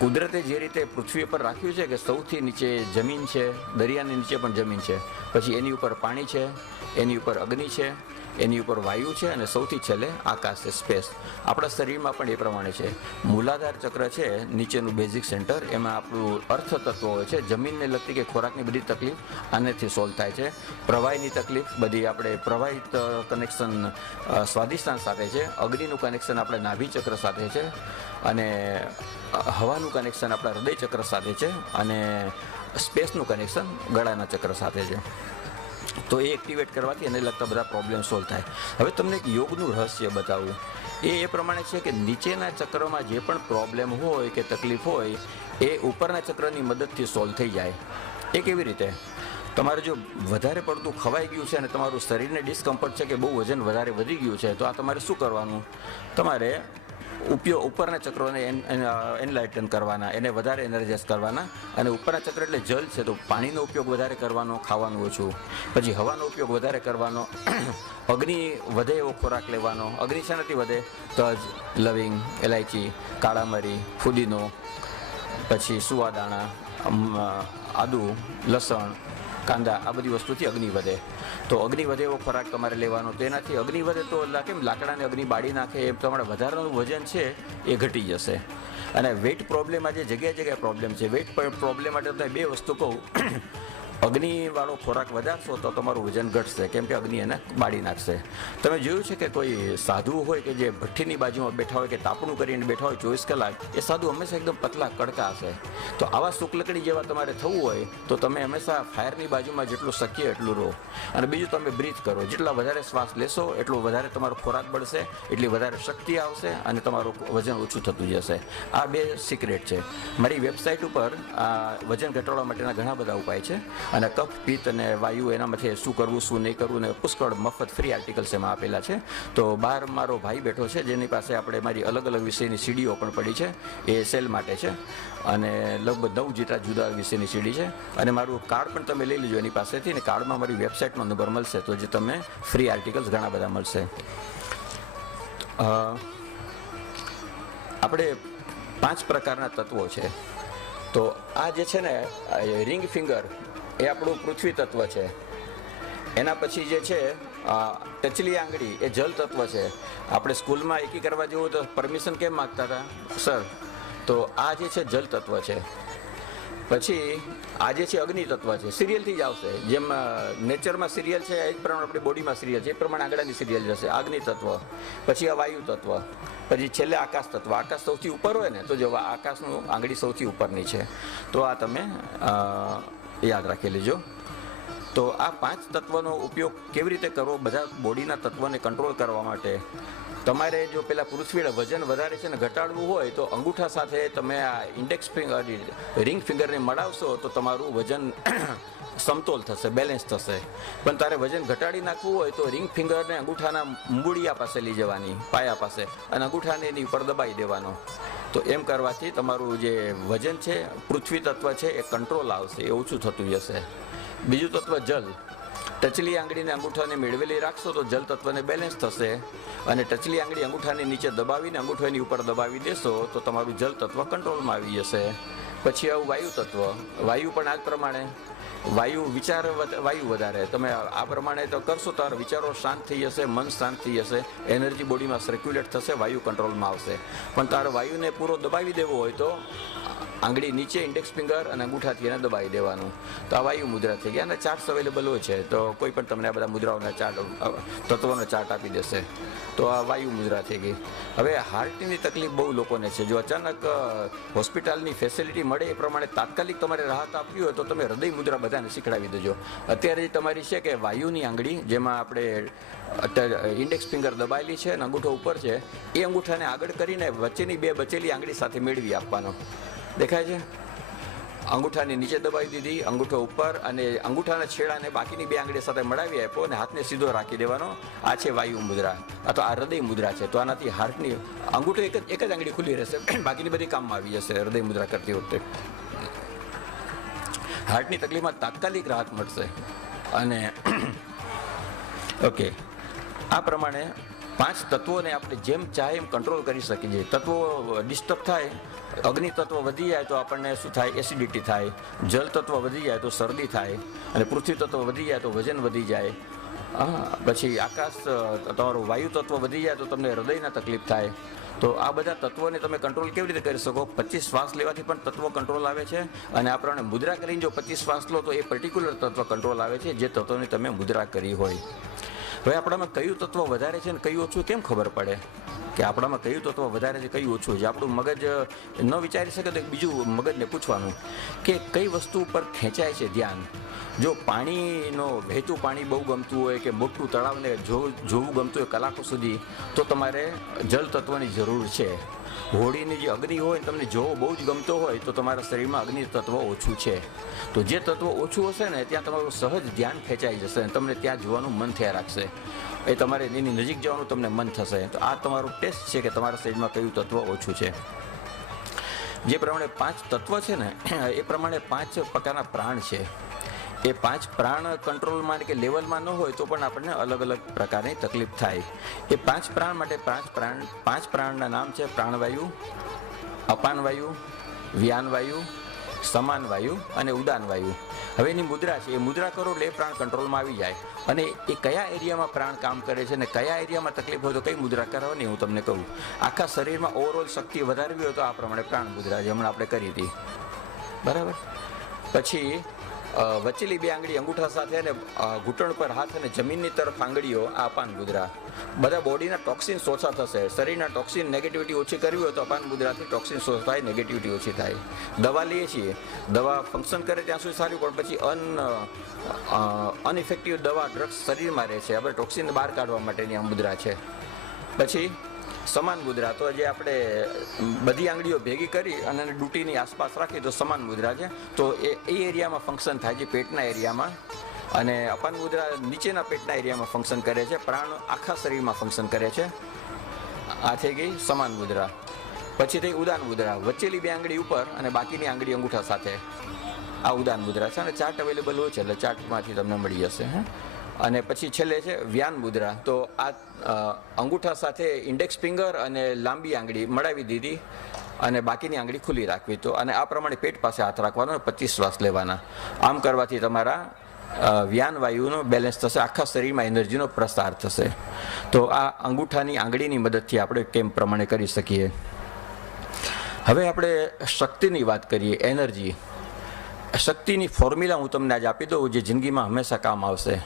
કુદરતે જે રીતે પૃથ્વી પર રાખ્યું છે કે સૌથી નીચે જમીન છે, દરિયાની નીચે પણ જમીન છે, પછી એની ઉપર પાણી છે, એની ઉપર અગ્નિ છે, એની ઉપર વાયુ છે, અને સૌથી છેલ્લે આકાશ છે, સ્પેસ. આપણા શરીરમાં પણ એ પ્રમાણે છે. મૂલાધાર ચક્ર છે નીચેનું બેઝિક સેન્ટર, એમાં આપણું અર્થ તત્વો હોય છે. જમીનને લગતી કે ખોરાકની બધી તકલીફ આનેથી સોલ્વ થાય છે. પ્રવાહીની તકલીફ બધી આપણે પ્રવાહિત કનેક્શન સ્વાધિષ્ઠાન સાથે છે. અગ્નિનું કનેક્શન આપણે નાભી ચક્ર સાથે છે, અને હવાનું કનેક્શન આપણા હૃદય ચક્ર સાથે છે, અને સ્પેસનું કનેક્શન ગળાના ચક્ર સાથે છે. તો એ એક્ટિવેટ કરવાથી એને લગતા બધા પ્રોબ્લેમ સોલ્વ થાય. હવે તમને એક યોગનું રહસ્ય બતાવું. એ પ્રમાણે છે કે નીચેના ચક્રમાં જે પણ પ્રોબ્લેમ હોય કે તકલીફ હોય એ ઉપરના ચક્રની મદદથી સોલ્વ થઈ જાય. એ કેવી રીતે? તમારે જો વધારે પડતું ખવાઈ ગયું છે અને તમારું શરીરને ડિસ્કમ્ફર્ટ છે કે બહુ વજન વધારે વધી ગયું છે, તો આ તમારે શું કરવાનું? તમારે ઉપરના ચક્રોને એનલાઇટન કરવાના, એને વધારે એનર્જાઇઝ કરવાના. અને ઉપરના ચક્ર એટલે જલ છે, તો પાણીનો ઉપયોગ વધારે કરવાનો, ખાવાનું ઓછું. પછી હવાનો ઉપયોગ વધારે કરવાનો, અગ્નિ વધે એવો ખોરાક લેવાનો. અગ્નિ શાનાથી વધે? તજ, લવિંગ, એલાયચી, કાળા મરી, ફુદીનો, પછી સુવાદાણા, આદુ, લસણ, કાંદા, આ બધી વસ્તુથી અગ્નિ વધે. તો અગ્નિ વધે એવો ખોરાક તમારે લેવાનો. તો એનાથી અગ્નિ વધે તો કેમ લાકડાને અગ્નિ બાળી નાખે એમ તમારે વધારાનું વજન છે એ ઘટી જશે. અને વેઇટ પ્રોબ્લેમ આજે જગ્યાએ પ્રોબ્લેમ છે. વેઇટ પ્રોબ્લેમ માટે તમે 2 વસ્તુ કહું. અગ્નિવાળો ખોરાક વધારશો તો તમારું વજન ઘટશે, કેમ કે અગ્નિ એને બાળી નાખશે. તમે જોયું છે કે કોઈ સાધુ હોય કે જે ભઠ્ઠીની બાજુમાં બેઠા હોય કે તાપણું કરીને બેઠા હોય 24 કલાક, એ સાધુ હંમેશા એકદમ પતલા કડકા હશે. તો આવા શુક્લકડી જેવા તમારે થવું હોય તો તમે હંમેશા ફાયરની બાજુમાં જેટલું શક્ય એટલું રહો. અને બીજું તમે બ્રીથ કરો. જેટલા વધારે શ્વાસ લેશો એટલું વધારે તમારો ખોરાક બળશે, એટલી વધારે શક્તિ આવશે અને તમારું વજન ઓછું થતું જશે. આ 2 સિક્રેટ છે. મારી વેબસાઇટ ઉપર આ વજન ઘટાડવા માટેના ઘણા બધા ઉપાય છે. અને કફ, પિત્ત અને વાયુ એનામાંથી શું કરવું શું નહીં કરવું ને પુષ્કળ મફત ફ્રી આર્ટિકલ્સ એમાં આપેલા છે. તો બહાર મારો ભાઈ બેઠો છે જેની પાસે આપણે મારી અલગ અલગ વિષયની સીડીઓ પણ પડી છે. એ સેલ માટે છે, અને લગભગ 9 જેટલા જુદા વિષયની સીડી છે. અને મારું કાર્ડ પણ તમે લઈ લેજો એની પાસેથી, ને કાર્ડમાં મારી વેબસાઇટનો નંબર મળશે, તો જે તમને ફ્રી આર્ટિકલ્સ ઘણા બધા મળશે. આપણે 5 પ્રકારના તત્વો છે. તો આ જે છે ને રિંગ ફિંગર એ આપણું પૃથ્વી તત્વ છે. એના પછી જે છે ટચલી આંગળી એ જલ તત્વ છે. આપણે સ્કૂલમાં એકી કરવા જેવું તો પરમિશન કેમ માગતા હતા સર? તો આ જે છે જલ તત્વ છે. પછી આ જે છે અગ્નિ તત્વ છે. સિરિયલથી જ આવશે, જેમ નેચરમાં સિરિયલ છે એ જ પ્રમાણે આપણી બોડીમાં સિરિયલ છે, એ પ્રમાણે આંગળાની સિરિયલ જશે. અગ્નિ તત્વ, પછી આ વાયુ તત્વ, પછી છેલ્લે આકાશ તત્વ. આકાશ સૌથી ઉપર હોય ને, તો જો આકાશનું આંગળી સૌથી ઉપરની છે. તો આ તમે યાદ રાખી લેજો. તો આ 5 તત્વનો ઉપયોગ કેવી રીતે કરવો બધા બોડીના તત્વને કંટ્રોલ કરવા માટે? તમારે જો પેલા પૃથ્વીના વજન વધારે છે ને ઘટાડવું હોય તો અંગૂઠા સાથે તમે આ ઇન્ડેક્સ ફિંગર, રિંગ ફિંગરને મળાવશો તો તમારું વજન સમતોલ થશે, બેલેન્સ થશે. પણ તારે વજન ઘટાડી નાખવું હોય તો રિંગ ફિંગરને અંગૂઠાના મૂળિયા પાસે લઈ જવાની, પાયા પાસે, અને અંગૂઠાને એની ઉપર દબાઈ દેવાનો. તો એમ કરવાથી તમારું જે વજન છે, પૃથ્વી તત્વ છે, એ કંટ્રોલ આવશે, એ ઓછું થતું જશે. બીજું તત્વ જલ. ટચલી આંગળીને અંગૂઠાને મેળવેલી રાખશો તો જલ તત્વને બેલેન્સ થશે. અને ટચલી આંગળી અંગૂઠાની નીચે દબાવીને અંગૂઠાની ઉપર દબાવી દેશો તો તમારું જલ તત્વ કંટ્રોલમાં આવી જશે. પછી આવું વાયુ તત્વ. વાયુ પણ આ જ પ્રમાણે. વાયુ વધારે તમે આ પ્રમાણે તો કરશો તો વિચારો શાંત થઈ જશે, મન શાંત થઈ જશે, એનર્જી બોડીમાં સર્ક્યુલેટ થશે, વાયુ કંટ્રોલમાં આવશે. પણ તારે વાયુને પૂરો દબાવી દેવો હોય તો આંગળી નીચે ઇન્ડેક્સ ફિંગર અને અંગૂઠાથી એને દબાવી દેવાનું. તો આ વાયુ મુદ્રા થઈ ગયા. અને ચાર્ટ્સ અવેલેબલ હોય છે, તો કોઈ પણ તમને આ બધા મુદ્રાઓના ચાર્ટ, તત્વોનો ચાર્ટ આપી દેશે. તો આ વાયુ મુદ્રા થઈ ગઈ. હવે હાર્ટની તકલીફ બહુ લોકોને છે. જો અચાનક હોસ્પિટલની ફેસિલિટી મળે એ પ્રમાણે તાત્કાલિક તમારે રાહત આપવી હોય તો તમે હૃદય મુદ્રા બધાને શીખડાવી દેજો. અત્યારે તમારી છે કે વાયુની આંગળી, જેમાં આપણે ઇન્ડેક્સ ફિંગર દબાયેલી છે અને અંગૂઠો ઉપર છે, એ અંગૂઠાને આગળ કરીને વચ્ચેની 2 બચેલી આંગળી સાથે મેળવી આપવાનો. દેખાય છે? અંગૂઠાની નીચે દબાવી દીધી, અંગૂઠો ઉપર, અને અંગૂઠાના છેડાને બાકીની બે આંગળી સાથે મળાવી આપ્યો અને હાથને સીધો રાખી દેવાનો. આ છે વાયુ મુદ્રા, અથવા આ હૃદય મુદ્રા છે. તો આનાથી હાર્ટની અંગૂઠો એક જ આંગળી ખુલ્લી રહેશે, બાકીની બધી કામમાં આવી જશે. હૃદય મુદ્રા કરતી વખતે હાર્ટની તકલીફમાં તાત્કાલિક રાહત મળશે. અને ઓકે, આ પ્રમાણે 5 તત્વોને આપણે જેમ ચાહે એમ કંટ્રોલ કરી શકીએ છીએ. તત્વો ડિસ્ટર્બ થાય, અગ્નિ તત્વ વધી જાય તો આપણને શું થાય? એસિડિટી થાય. જલ તત્વ વધી જાય તો શરદી થાય, અને પૃથ્વી તત્વ વધી જાય તો વજન વધી જાય. પછી આકાશ તમારું વાયુ તત્વ વધી જાય તો તમને હૃદયના તકલીફ થાય. તો આ બધા તત્વોને તમે કંટ્રોલ કેવી રીતે કરી શકો? 25 શ્વાસ લેવાથી પણ તત્વ કંટ્રોલ આવે છે, અને આ પ્રમાણે મુદ્રા કરીને જો 25 શ્વાસ લો તો એ પર્ટિક્યુલર તત્વ કંટ્રોલ આવે છે, જે તત્વની તમે મુદ્રા કરી હોય. હવે આપણામાં કયું તત્વ વધારે છે ને કયું ઓછું કેમ ખબર પડે કે આપણામાં કયું તત્વ વધારે છે કયું ઓછું છે? આપણું મગજ ન વિચારી શકે તો બીજું મગજને પૂછવાનું કે કઈ વસ્તુ ઉપર ખેંચાય છે ધ્યાન. જો પાણીનો વહેતું પાણી બહુ ગમતું હોય કે મોટું તળાવને જોવું ગમતું હોય કલાકો સુધી, તો તમારે જલ તત્વની જરૂર છે. હોળીની જે અગ્નિ હોય તમને જોવો બહુ જ ગમતો હોય તો તમારા શરીરમાં અગ્નિ તત્વ ઓછું છે. તો જે તત્વ ઓછું હશે ને ત્યાં તમારું સહજ ધ્યાન ખેંચાઈ જશે અને તમને ત્યાં જોવાનું મન થયા રાખશે. એ તમારે એની નજીક જવાનું તમને મન થશે. તો આ તમારું ટેસ્ટ છે કે તમારા શરીરમાં કયું તત્વ ઓછું છે. જે પ્રમાણે 5 તત્વ છે ને એ પ્રમાણે 5 પ્રકારના પ્રાણ છે. એ 5 પ્રાણ કંટ્રોલમાં કે લેવલમાં ન હોય તો પણ આપણને અલગ અલગ પ્રકારની તકલીફ થાય. એ 5 પ્રાણ માટે 5 પ્રાણના નામ છે પ્રાણવાયુ, અપાનવાયુ, વ્યાનવાયુ, સમાનવાયુ અને ઉદાનવાયુ. હવે એની મુદ્રા છે, એ મુદ્રા કરો એટલે એ પ્રાણ કંટ્રોલમાં આવી જાય. અને એ કયા એરિયામાં પ્રાણ કામ કરે છે અને કયા એરિયામાં તકલીફ હોય તો કઈ મુદ્રા કરવાની હું તમને કહું. આખા શરીરમાં ઓવરઓલ શક્તિ વધારવી હોય તો આ પ્રમાણે પ્રાણ મુદ્રા જે હમણાં આપણે કરી હતી, બરાબર. પછી વચ્ચેલી બે આંગળી અંગૂઠા સાથે અને ઘૂંટણ પર હાથ અને જમીનની તરફ આંગળીઓ, આ અપાન મુદ્રા. બધા બોડીના ટોક્સિન્સ ઓછા થશે. શરીરના ટોક્સિન નેગેટિવિટી ઓછી કરવી હોય તો અપાન મુદ્રાથી ટોક્સિન્સ ઓછા થાય, નેગેટિવિટી ઓછી થાય. દવા લઈએ છીએ, દવા ફંક્શન કરે ત્યાં સુધી સારું, પણ પછી અનઇફેક્ટિવ દવા ડ્રગ્સ શરીરમાં રહે છે. આપણે ટોક્સિન બહાર કાઢવા માટેની આ મુદ્રા છે. પછી સમાન મુદ્રા, તો જે આપણે બધી આંગળીઓ ભેગી કરી અને ડૂટીની આસપાસ રાખી તો સમાન મુદ્રા છે. તો એ એરિયામાં ફંક્શન થાય છે, પેટના એરિયામાં. અને અપાન મુદ્રા નીચેના પેટના એરિયામાં ફંક્શન કરે છે. પ્રાણ આખા શરીરમાં ફંક્શન કરે છે. આ થઈ ગઈ સમાન મુદ્રા. પછી થઈ ઉદાન મુદ્રા, વચ્ચેલી બે આંગળી ઉપર અને બાકીની આંગળી અંગૂઠા સાથે. આ ઉદાન મુદ્રા છે અને ચાર્ટ અવેલેબલ હોય છે, એટલે ચાર્ટમાંથી તમને મળી જશે. અને પછી છેલ્લે છે વ્યાન મુદ્રા. તો આ અંગૂઠા સાથે ઇન્ડેક્સ ફિંગર અને લાંબી આંગળી મળાવી દીધી અને બાકીની આંગળી ખુલ્લી રાખવી. તો અને આ પ્રમાણે પેટ પાસે હાથ રાખવાનો, 25 શ્વાસ લેવાના. આમ કરવાથી તમારા વ્યાન વાયુનો બેલેન્સ થશે, આખા શરીરમાં એનર્જીનો પ્રસાર થશે. તો આ અંગૂઠાની આંગળીની મદદથી આપણે કેમ પ્રમાણે કરી શકીએ. હવે આપણે શક્તિની વાત કરીએ, એનર્જી. શક્તિની ફોર્મ્યુલા હું તમને આજે આપી દઉં, જે જિંદગીમાં હંમેશા કામ આવશે.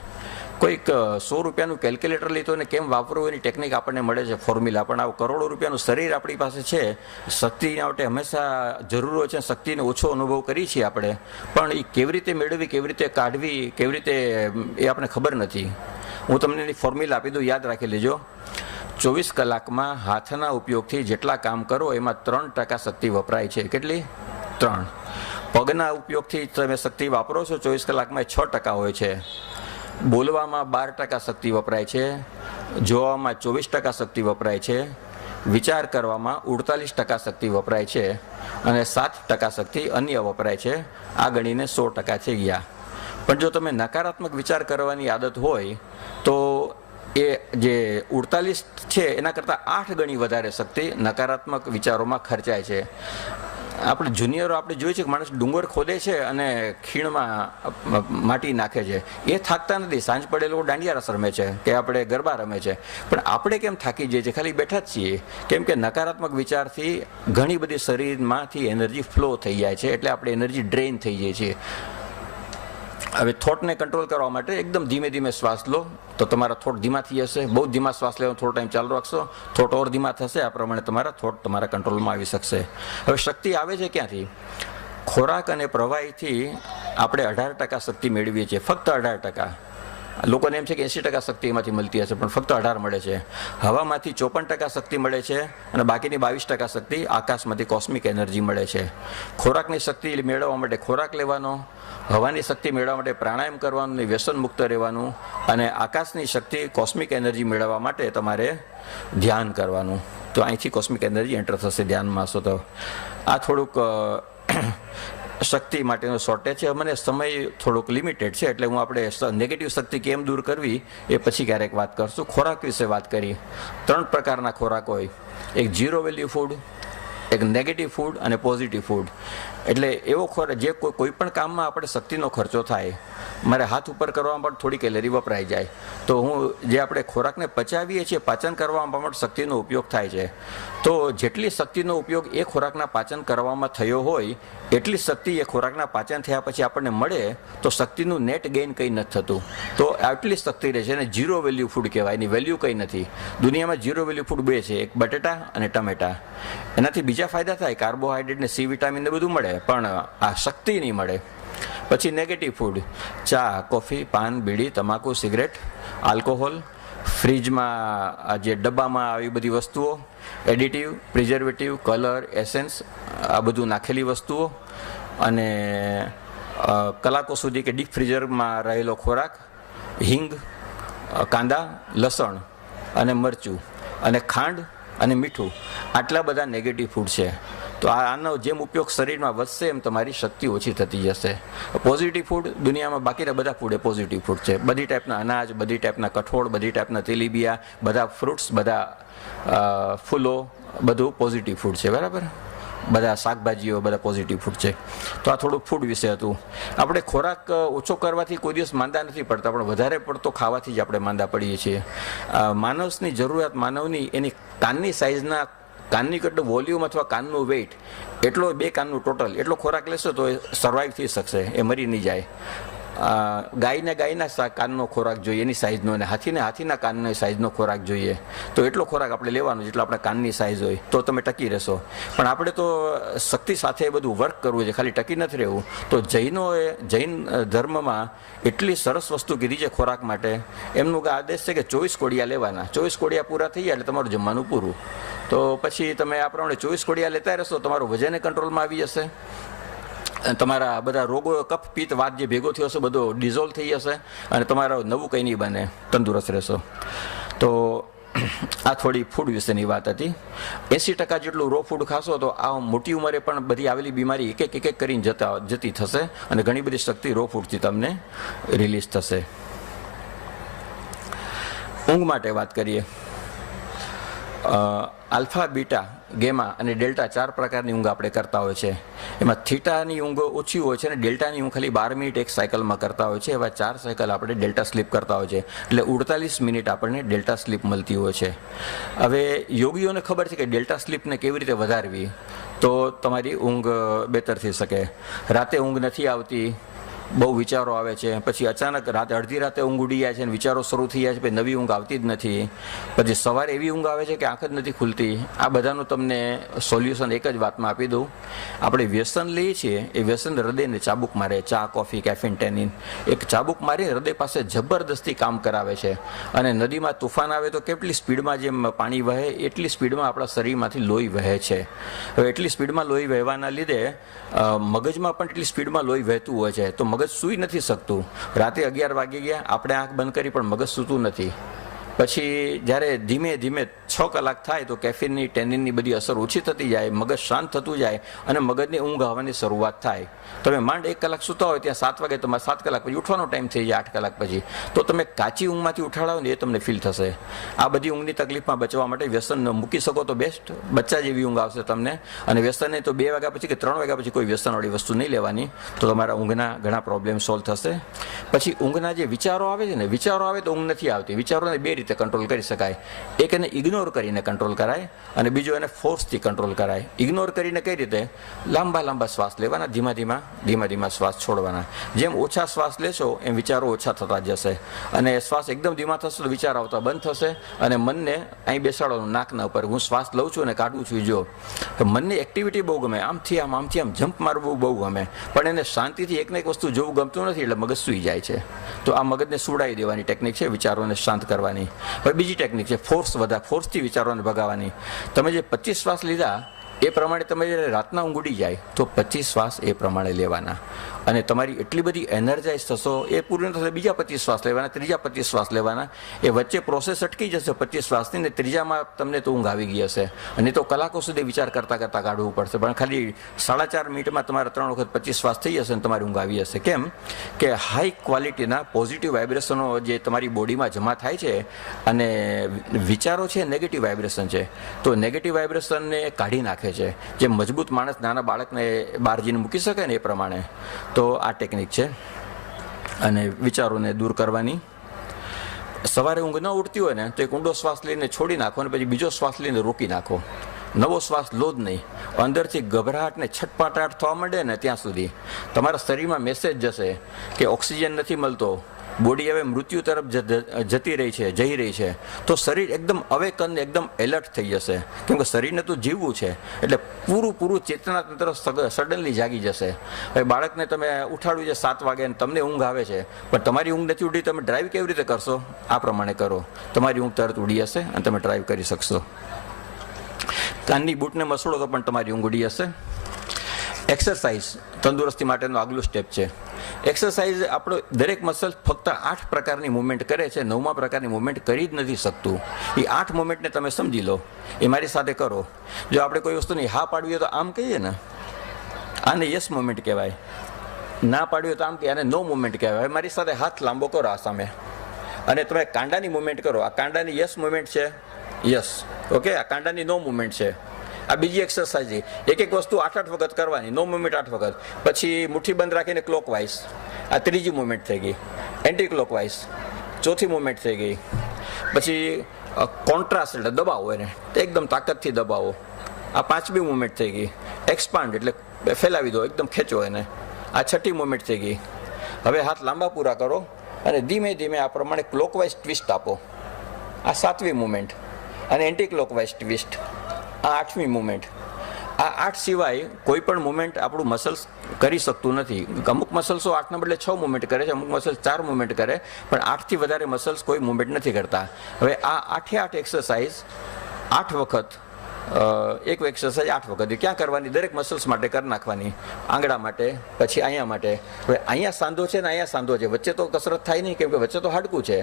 કોઈક 100 રૂપિયાનું કેલ્ક્યુલેટર લીધો અને કેમ વાપરવું એની ટેકનિક આપણને મળે છે, ફોર્મ્યુલા. પણ આવું કરોડો રૂપિયાનું શરીર આપણી પાસે છે, શક્તિ માટે હંમેશા જરૂર હોય છે, શક્તિનો ઓછો અનુભવ કરીએ છીએ આપણે, પણ એ કેવી રીતે મેળવવી, કેવી રીતે કાઢવી, કેવી રીતે, એ આપણે ખબર નથી. હું તમને એની ફોર્મ્યુલા આપી દઉં, યાદ રાખી લેજો. 24 કલાકમાં હાથના ઉપયોગથી જેટલા કામ કરો એમાં 3% શક્તિ વપરાય છે. કેટલી? 3. પગના ઉપયોગથી તમે શક્તિ વાપરો છો 24 કલાકમાં 6% હોય છે. બોલવામાં 12% શક્તિ વપરાય છે. જોવામાં 24% શક્તિ વપરાય છે. વિચાર કરવામાં 48% શક્તિ વપરાય છે. અને 7% શક્તિ અન્ય વપરાય છે. આ ગણીને 100% થઈ ગયા. પણ જો તમે નકારાત્મક વિચાર કરવાની આદત હોય તો એ જે 48 છે એના કરતાં 8 ગણી વધારે શક્તિ નકારાત્મક વિચારોમાં ખર્ચાય છે. આપણે જુનિયરો આપણે જોઈએ છે કે માણસ ડુંગર ખોદે છે અને ખીણમાં માટી નાખે છે, એ થાકતા નથી. સાંજ પડે લોકો દાંડિયા રસ રમે છે કે આપણે ગરબા રમે છે, પણ આપણે કેમ થાકી જઈએ છીએ? ખાલી બેઠા જ છીએ. કેમ કે નકારાત્મક વિચારથી ઘણી બધી શરીરમાંથી એનર્જી ફ્લો થઈ જાય છે, એટલે આપણે એનર્જી ડ્રેઇન થઈ જાય છે. હવે થોટને કંટ્રોલ કરવા માટે એકદમ ધીમે ધીમે શ્વાસ લો તો તમારા થોટ ધીમા થઈ જશે. બહુ ધીમા શ્વાસ લેવાનો થોડો ટાઈમ ચાલુ રાખશો, થોટ ઓર ધીમા થશે. આ પ્રમાણે તમારા થોટ તમારા કંટ્રોલમાં આવી શકશે. હવે શક્તિ આવે છે ક્યાંથી? ખોરાક અને પ્રવાહીથી આપણે 18% શક્તિ મેળવીએ છીએ, ફક્ત 18%. લોકોને એમ છે કે 80% શક્તિ એમાંથી મળતી હશે, પણ ફક્ત 18 મળે છે. હવામાંથી 54% શક્તિ મળે છે અને બાકીની 22% શક્તિ આકાશમાંથી કોસ્મિક એનર્જી મળે છે. ખોરાકની શક્તિ મેળવવા માટે ખોરાક લેવાનો, હવાની શક્તિ મેળવવા માટે પ્રાણાયામ કરવાનું, વ્યસન મુક્ત રહેવાનું, અને આકાશની શક્તિ કોસ્મિક એનર્જી મેળવવા માટે તમારે ધ્યાન કરવાનું. તો અહીંથી કોસ્મિક એનર્જી એન્ટર થશે ધ્યાનમાં હશો તો. આ થોડુંક શક્તિ માટેનો શોર્ટેજ છે. મને સમય થોડોક લિમિટેડ છે, એટલે હું આપણે નેગેટિવ શક્તિ કેમ દૂર કરવી એ પછી ક્યારેક વાત કરશું. ખોરાક વિશે વાત કરી. 3 પ્રકારના ખોરાક હોય, એક ઝીરો વેલ્યુ ફૂડ, એક નેગેટિવ ફૂડ અને પોઝિટિવ ફૂડ. એટલે એવો ખોરાક જે કોઈ પણ કામમાં આપણે શક્તિનો ખર્ચો થાય, મારે હાથ ઉપર કરવામાં પણ થોડી કેલરી વપરાઈ જાય, તો હું જે આપણે ખોરાકને પચાવીએ છીએ પાચન કરવામાં પણ શક્તિનો ઉપયોગ થાય છે. તો જેટલી શક્તિનો ઉપયોગ એ ખોરાકના પાચન કરવામાં થયો હોય એટલી શક્તિ એ ખોરાકના પાચન થયા પછી આપણને મળે તો શક્તિનું નેટ ગેઇન કંઈ નથી થતું. તો આટલી શક્તિ રહે છે અને ઝીરો વેલ્યુ ફૂડ કહેવાય. એની વેલ્યુ કંઈ નથી. દુનિયામાં ઝીરો વેલ્યુ ફૂડ 2 છે, એક બટેટા અને ટમેટા. એનાથી બીજા ફાયદા થાય, કાર્બોહાઈડ્રેટ ને સી વિટામિન ને બધું મળે, પણ આ શક્તિ નહીં મળે. પછી નેગેટિવ ફૂડ, ચા, કોફી, પાન, બીડી, તમાકુ, સિગરેટ, આલ્કોહોલ, ફ્રીજમાં જે ડબ્બામાં આવી બધી વસ્તુઓ, એડિટિવ, પ્રિઝર્વેટિવ, કલર, એસેન્સ, આ બધું નાખેલી વસ્તુઓ, અને કલાકો સુધી કે ડીપ ફ્રીઝરમાં રહેલો ખોરાક, હિંગ, કાંદા, લસણ અને મરચું અને ખાંડ અને મીઠું, આટલા બધા નેગેટિવ ફૂડ છે. તો આનો જેમ ઉપયોગ શરીરમાં વધશે એમ તમારી શક્તિ ઓછી થતી જશે. પોઝિટિવ ફૂડ, દુનિયામાં બાકીના બધા ફૂડ એ પોઝિટિવ ફૂડ છે. બધી ટાઈપના અનાજ, બધી ટાઈપના કઠોળ, બધી ટાઈપના તેલીબિયા, બધા ફ્રૂટ્સ, બધા ફૂલો, બધું પોઝિટિવ ફૂડ છે. બરાબર? બધા શાકભાજીઓ બધા પોઝિટિવ ફૂડ છે. તો આ થોડુંક ફૂડ વિશે હતું. આપણે ખોરાક ઓછો કરવાથી કોઈ દિવસ માંદા નથી પડતા, પણ વધારે પડતો ખાવાથી જ આપણે માંદા પડીએ છીએ. માનવની જરૂરિયાત, માનવની એની કાનની સાઇઝના, કાનની કેટલું વોલ્યુમ અથવા કાનનું વેઇટ, એટલો 2 કાનનું ટોટલ એટલો ખોરાક લેશો તો એ સર્વાઈવ થઈ શકશે, એ મરી નહીં જાય. ગાયના કાનનો ખોરાક જોઈએ એની સાઇઝનો, અને હાથીના કાનની સાઇઝનો ખોરાક જોઈએ. તો એટલો ખોરાક આપણે લેવાનો જેટલો આપણે કાનની સાઇઝ હોય, તો તમે ટકી રહેશો. પણ આપણે તો શક્તિ સાથે બધું વર્ક કરવું છે, ખાલી ટકી નથી રહેવું. તો જૈન ધર્મમાં એટલી સરસ વસ્તુ કીધી છે ખોરાક માટે. એમનું આદેશ છે કે 24 કોડિયા લેવાના. 24 કોડિયા પૂરા થઈ જાય એટલે તમારું જમવાનું પૂરું. તો પછી તમે આ પ્રમાણે 24 કોડિયા લેતા રહેશો, તમારું વજન કંટ્રોલમાં આવી જશે, તમારા બધા રોગો, કફ, પિત્ત, વાત જે ભેગો થયો હશે બધો ડિઝોલ્વ થઈ જશે, અને તમારા નવું કંઈ નહીં બને, તંદુરસ્ત રહેશો. તો આ થોડી ફૂડ વિશેની વાત હતી. 80% જેટલું રો ફૂડ ખાશો તો આ મોટી ઉંમરે પણ બધી આવેલી બીમારી એક એક કરીને જતી થશે, અને ઘણી બધી શક્તિ રો ફૂડથી તમને રિલીઝ થશે. ઊંઘ માટે વાત કરીએ. આલ્ફા, બીટા, ગેમા અને ડેલ્ટા 4 પ્રકારની ઊંઘ આપણે કરતા હોય છે. એમાં થીટાની ઊંઘ ઓછી હોય છે અને ડેલ્ટાની ઊંઘ ખાલી 12 મિનિટ એક સાયકલમાં કરતા હોય છે. એવા 4 સાયકલ આપણે ડેલ્ટા સ્લીપ કરતા હોય છે. એટલે 48 મિનિટ આપણને ડેલ્ટા સ્લીપ મળતી હોય છે. હવે યોગીઓને ખબર છે કે ડેલ્ટા સ્લીપને કેવી રીતે વધારવી તો તમારી ઊંઘ બહેતર થઈ શકે. રાતે ઊંઘ નથી આવતી, બહુ વિચારો આવે છે, પછી અચાનક અડધી રાતે ઊંઘ ઉડી જાય છે અને વિચારો શરૂ થઈ જાય છે, પછી નવી ઊંઘ આવતી જ નથી, પછી સવારે એવી ઊંઘ આવે છે કે આંખ જ નથી ખુલતી. આ બધાનું તમને સોલ્યુશન એક જ વાતમાં આપી દઉં. આપણે વ્યસન લઈએ છીએ, એ વ્યસન હૃદયને ચાબુક મારે. ચા, કોફી, કેફીન, ટેનિન એક ચાબુક મારી હૃદય પાસે જબરદસ્તી કામ કરાવે છે. અને નદીમાં તુફાન આવે તો કેટલી સ્પીડમાં જેમ પાણી વહે એટલી સ્પીડમાં આપણા શરીરમાંથી લોહી વહે છે. હવે એટલી સ્પીડમાં લોહી વહેવાના લીધે મગજમાં પણ એટલી સ્પીડમાં લોહી વહેતું હોય છે. તો મગજ સૂઈ નથી શકતું. રાતે 11 વાગી ગયા, આપણે આંખ બંધ કરી પણ મગજ સૂતું નથી. પછી જ્યારે ધીમે ધીમે 6 કલાક થાય તો કેફીનની, ટેનિનની બધી અસર ઓછી થતી જાય, મગજ શાંત થતું જાય અને મગજની ઊંઘ આવવાની શરૂઆત થાય. તમે માંડ 1 કલાક સૂતા હોય ત્યાં 7 વાગે તમારે 7 કલાક પછી ઉઠવાનો ટાઈમ થઈ જાય 8 કલાક પછી, તો તમે કાચી ઊંઘમાંથી ઉઠાડાવો ને એ તમને ફીલ થશે. આ બધી ઊંઘની તકલીફમાં બચવા માટે વ્યસન મૂકી શકો તો બેસ્ટ. બચ્ચા જેવી ઊંઘ આવશે તમને. અને વ્યસન નહીં તો 2 વાગ્યા પછી કે 3 વાગ્યા પછી કોઈ વ્યસનવાળી વસ્તુ નહીં લેવાની, તો તમારા ઊંઘના ઘણા પ્રોબ્લેમ સોલ્વ થશે. પછી ઊંઘના જે વિચારો આવે છે ને, વિચારો આવે તો ઊંઘ નથી આવતી. વિચારોને 2 રીતે કંટ્રોલ કરી શકાય. એક એને ઇગ્નોર કરીને કંટ્રોલ કરાય અને બીજો એને ફોર્સથી કંટ્રોલ કરાય. ઇગ્નોર કરીને કઈ રીતે? લાંબા લાંબા શ્વાસ લેવાના, ધીમા ધીમા શ્વાસ છોડવાના. જેમ ઓછા શ્વાસ લેશો એમ વિચારો ઓછા થતા જશે અને શ્વાસ એકદમ ધીમા થશે તો વિચાર આવતા બંધ થશે અને મનને અહીં બેસાડવાનું નાકના ઉપર. હું શ્વાસ લઉં છું અને કાઢું છું. જો મનની એક્ટિવિટી બહુ ગમે, આમથી આમ જમ્પ મારવું બહુ ગમે, પણ એને શાંતિથી એકને એક વસ્તુ જોવું ગમતું નથી એટલે મગજ સૂઈ જાય છે. તો આ મગજને સુડાવી દેવાની ટેકનિક છે, વિચારોને શાંત કરવાની. હવે બીજી ટેકનિક છે ફોર્સથી વિચારોને ભગાવવાની. તમે જે 25 શ્વાસ લીધા એ પ્રમાણે તમે જ્યારે રાતના ઊંઘ ઉડી જાય તો 25 શ્વાસ એ પ્રમાણે લેવાના અને તમારી એટલી બધી એનર્જાઇઝ થશો. એ પૂરું થશે, બીજા 25 શ્વાસ લેવાના, ત્રીજા 25 શ્વાસ લેવાના. એ વચ્ચે પ્રોસેસ અટકી જશે 25 શ્વાસની ને ત્રીજામાં તમને તો ઊંઘ આવી ગઈ હશે અને તો કલાકો સુધી વિચાર કરતાં કાઢવું પડશે. પણ ખાલી 4.5 મિનિટમાં તમારા 3 વખત 25 શ્વાસ થઈ જશે અને તમારી ઊંઘ આવી હશે. કેમ કે હાઈ ક્વોલિટીના પોઝિટિવ વાઇબ્રેશનો જે તમારી બોડીમાં જમા થાય છે અને વિચારો છે નેગેટિવ વાઇબ્રેશન છે, તો નેગેટિવ વાઇબ્રેશનને કાઢી નાખે છે. જેમ મજબૂત માણસ નાના બાળકને બહાર જઈને મૂકી શકે ને એ પ્રમાણે. તો આ ટેકનિક છે અને વિચારોને દૂર કરવાની. સવારે ઊંઘ ન ઉડતી હોય ને તો એક ઊંડો શ્વાસ લઈને છોડી નાખો અને પછી બીજો શ્વાસ લઈને રોકી નાખો. નવો શ્વાસ લો જ નહીં. અંદરથી ગભરાટ ને છટપટાટ થવા માંડે ને ત્યાં સુધી તમારા શરીરમાં મેસેજ જશે કે ઓક્સિજન નથી મળતો, બોડી હવે મૃત્યુ તરફ જઈ રહી છે. તો શરીર એકદમ અવેક અને એકદમ એલર્ટ થઈ જશે. કેમ કે શરીરને તો જીવવું છે એટલે પૂરું ચેતના તંત્ર સડનલી જાગી જશે. હવે બાળકને તમે ઉઠાડ્યું છે 7 વાગે અને તમને ઊંઘ આવે છે પણ તમારી ઊંઘ નથી ઉડી, તમે ડ્રાઈવ કેવી રીતે કરશો? આ પ્રમાણે કરો, તમારી ઊંઘ તરત ઉડી હશે અને તમે ડ્રાઈવ કરી શકશો. કાનની બૂટને મસળો તો પણ તમારી ઊંઘ ઉડી હશે. એક્સરસાઇઝ તંદુરસ્તી માટેનું આગલું સ્ટેપ છે. એક્સરસાઇઝ આપણો દરેક મસલ ફક્ત 8 પ્રકારની મૂવમેન્ટ કરે છે, 9મા પ્રકારની મૂવમેન્ટ કરી જ નથી શકતું. એ 8 મૂવમેન્ટને તમે સમજી લો, એ મારી સાથે કરો. જો આપણે કોઈ વસ્તુની હા પાડવી હોય તો આમ કહીએ ને, આને યસ મૂવમેન્ટ કહેવાય. ના પાડવી હોય તો આમ કે આને નો મૂવમેન્ટ કહેવાય. મારી સાથે હાથ લાંબો કરો આ સામે અને તમે કાંડાની મૂવમેન્ટ કરો. આ કાંડાની યસ મૂવમેન્ટ છે, યસ, ઓકે. આ કાંડાની નો મૂવમેન્ટ છે. આ બીજી એક્સરસાઇઝ. એક વસ્તુ 8 વખત કરવાની, નો મૂવમેન્ટ 8 વખત. પછી મુઠ્ઠી બંધ રાખીને ક્લોકવાઇઝ, આ ત્રીજી મૂવમેન્ટ થઈ ગઈ. એન્ટી ક્લોકવાઇઝ ચોથી મૂવમેન્ટ થઈ ગઈ. પછી કોન્ટ્રાસ્ટ એટલે દબાવો એને, એકદમ તાકાતથી દબાવો, આ 5મી મૂવમેન્ટ થઈ ગઈ. એક્સપાન્ડ એટલે ફેલાવી દો, એકદમ ખેંચો એને, આ 6ઠી મૂવમેન્ટ થઈ ગઈ. હવે હાથ લાંબા પૂરા કરો અને ધીમે ધીમે આ પ્રમાણે ક્લોકવાઇઝ ટ્વિસ્ટ આપો, આ 7મી મૂવમેન્ટ. અને એન્ટી ક્લોકવાઇઝ ટ્વિસ્ટ, આ 8મી મૂવમેન્ટ. આ 8 સિવાય કોઈ પણ મૂવમેન્ટ આપણું મસલ્સ કરી શકતું નથી. અમુક મસલ્સો 8ના બદલે 6 મૂવમેન્ટ કરે છે, અમુક મસલ્સ 4 મૂવમેન્ટ કરે, પણ 8થી વધારે મસલ્સ કોઈ મૂવમેન્ટ નથી કરતા. હવે આ 8 એક્સરસાઇઝ 8 વખત, એક એક્સરસાઇઝ 8 વખત ક્યાં કરવાની? દરેક મસલ્સ માટે કરી નાખવાની. આંગળા માટે, પછી અહીંયા માટે. હવે અહીંયા સાંધો છે ને અહીંયા સાંધો છે, વચ્ચે તો કસરત થાય નહીં કેમ કે વચ્ચે તો હાડકું છે.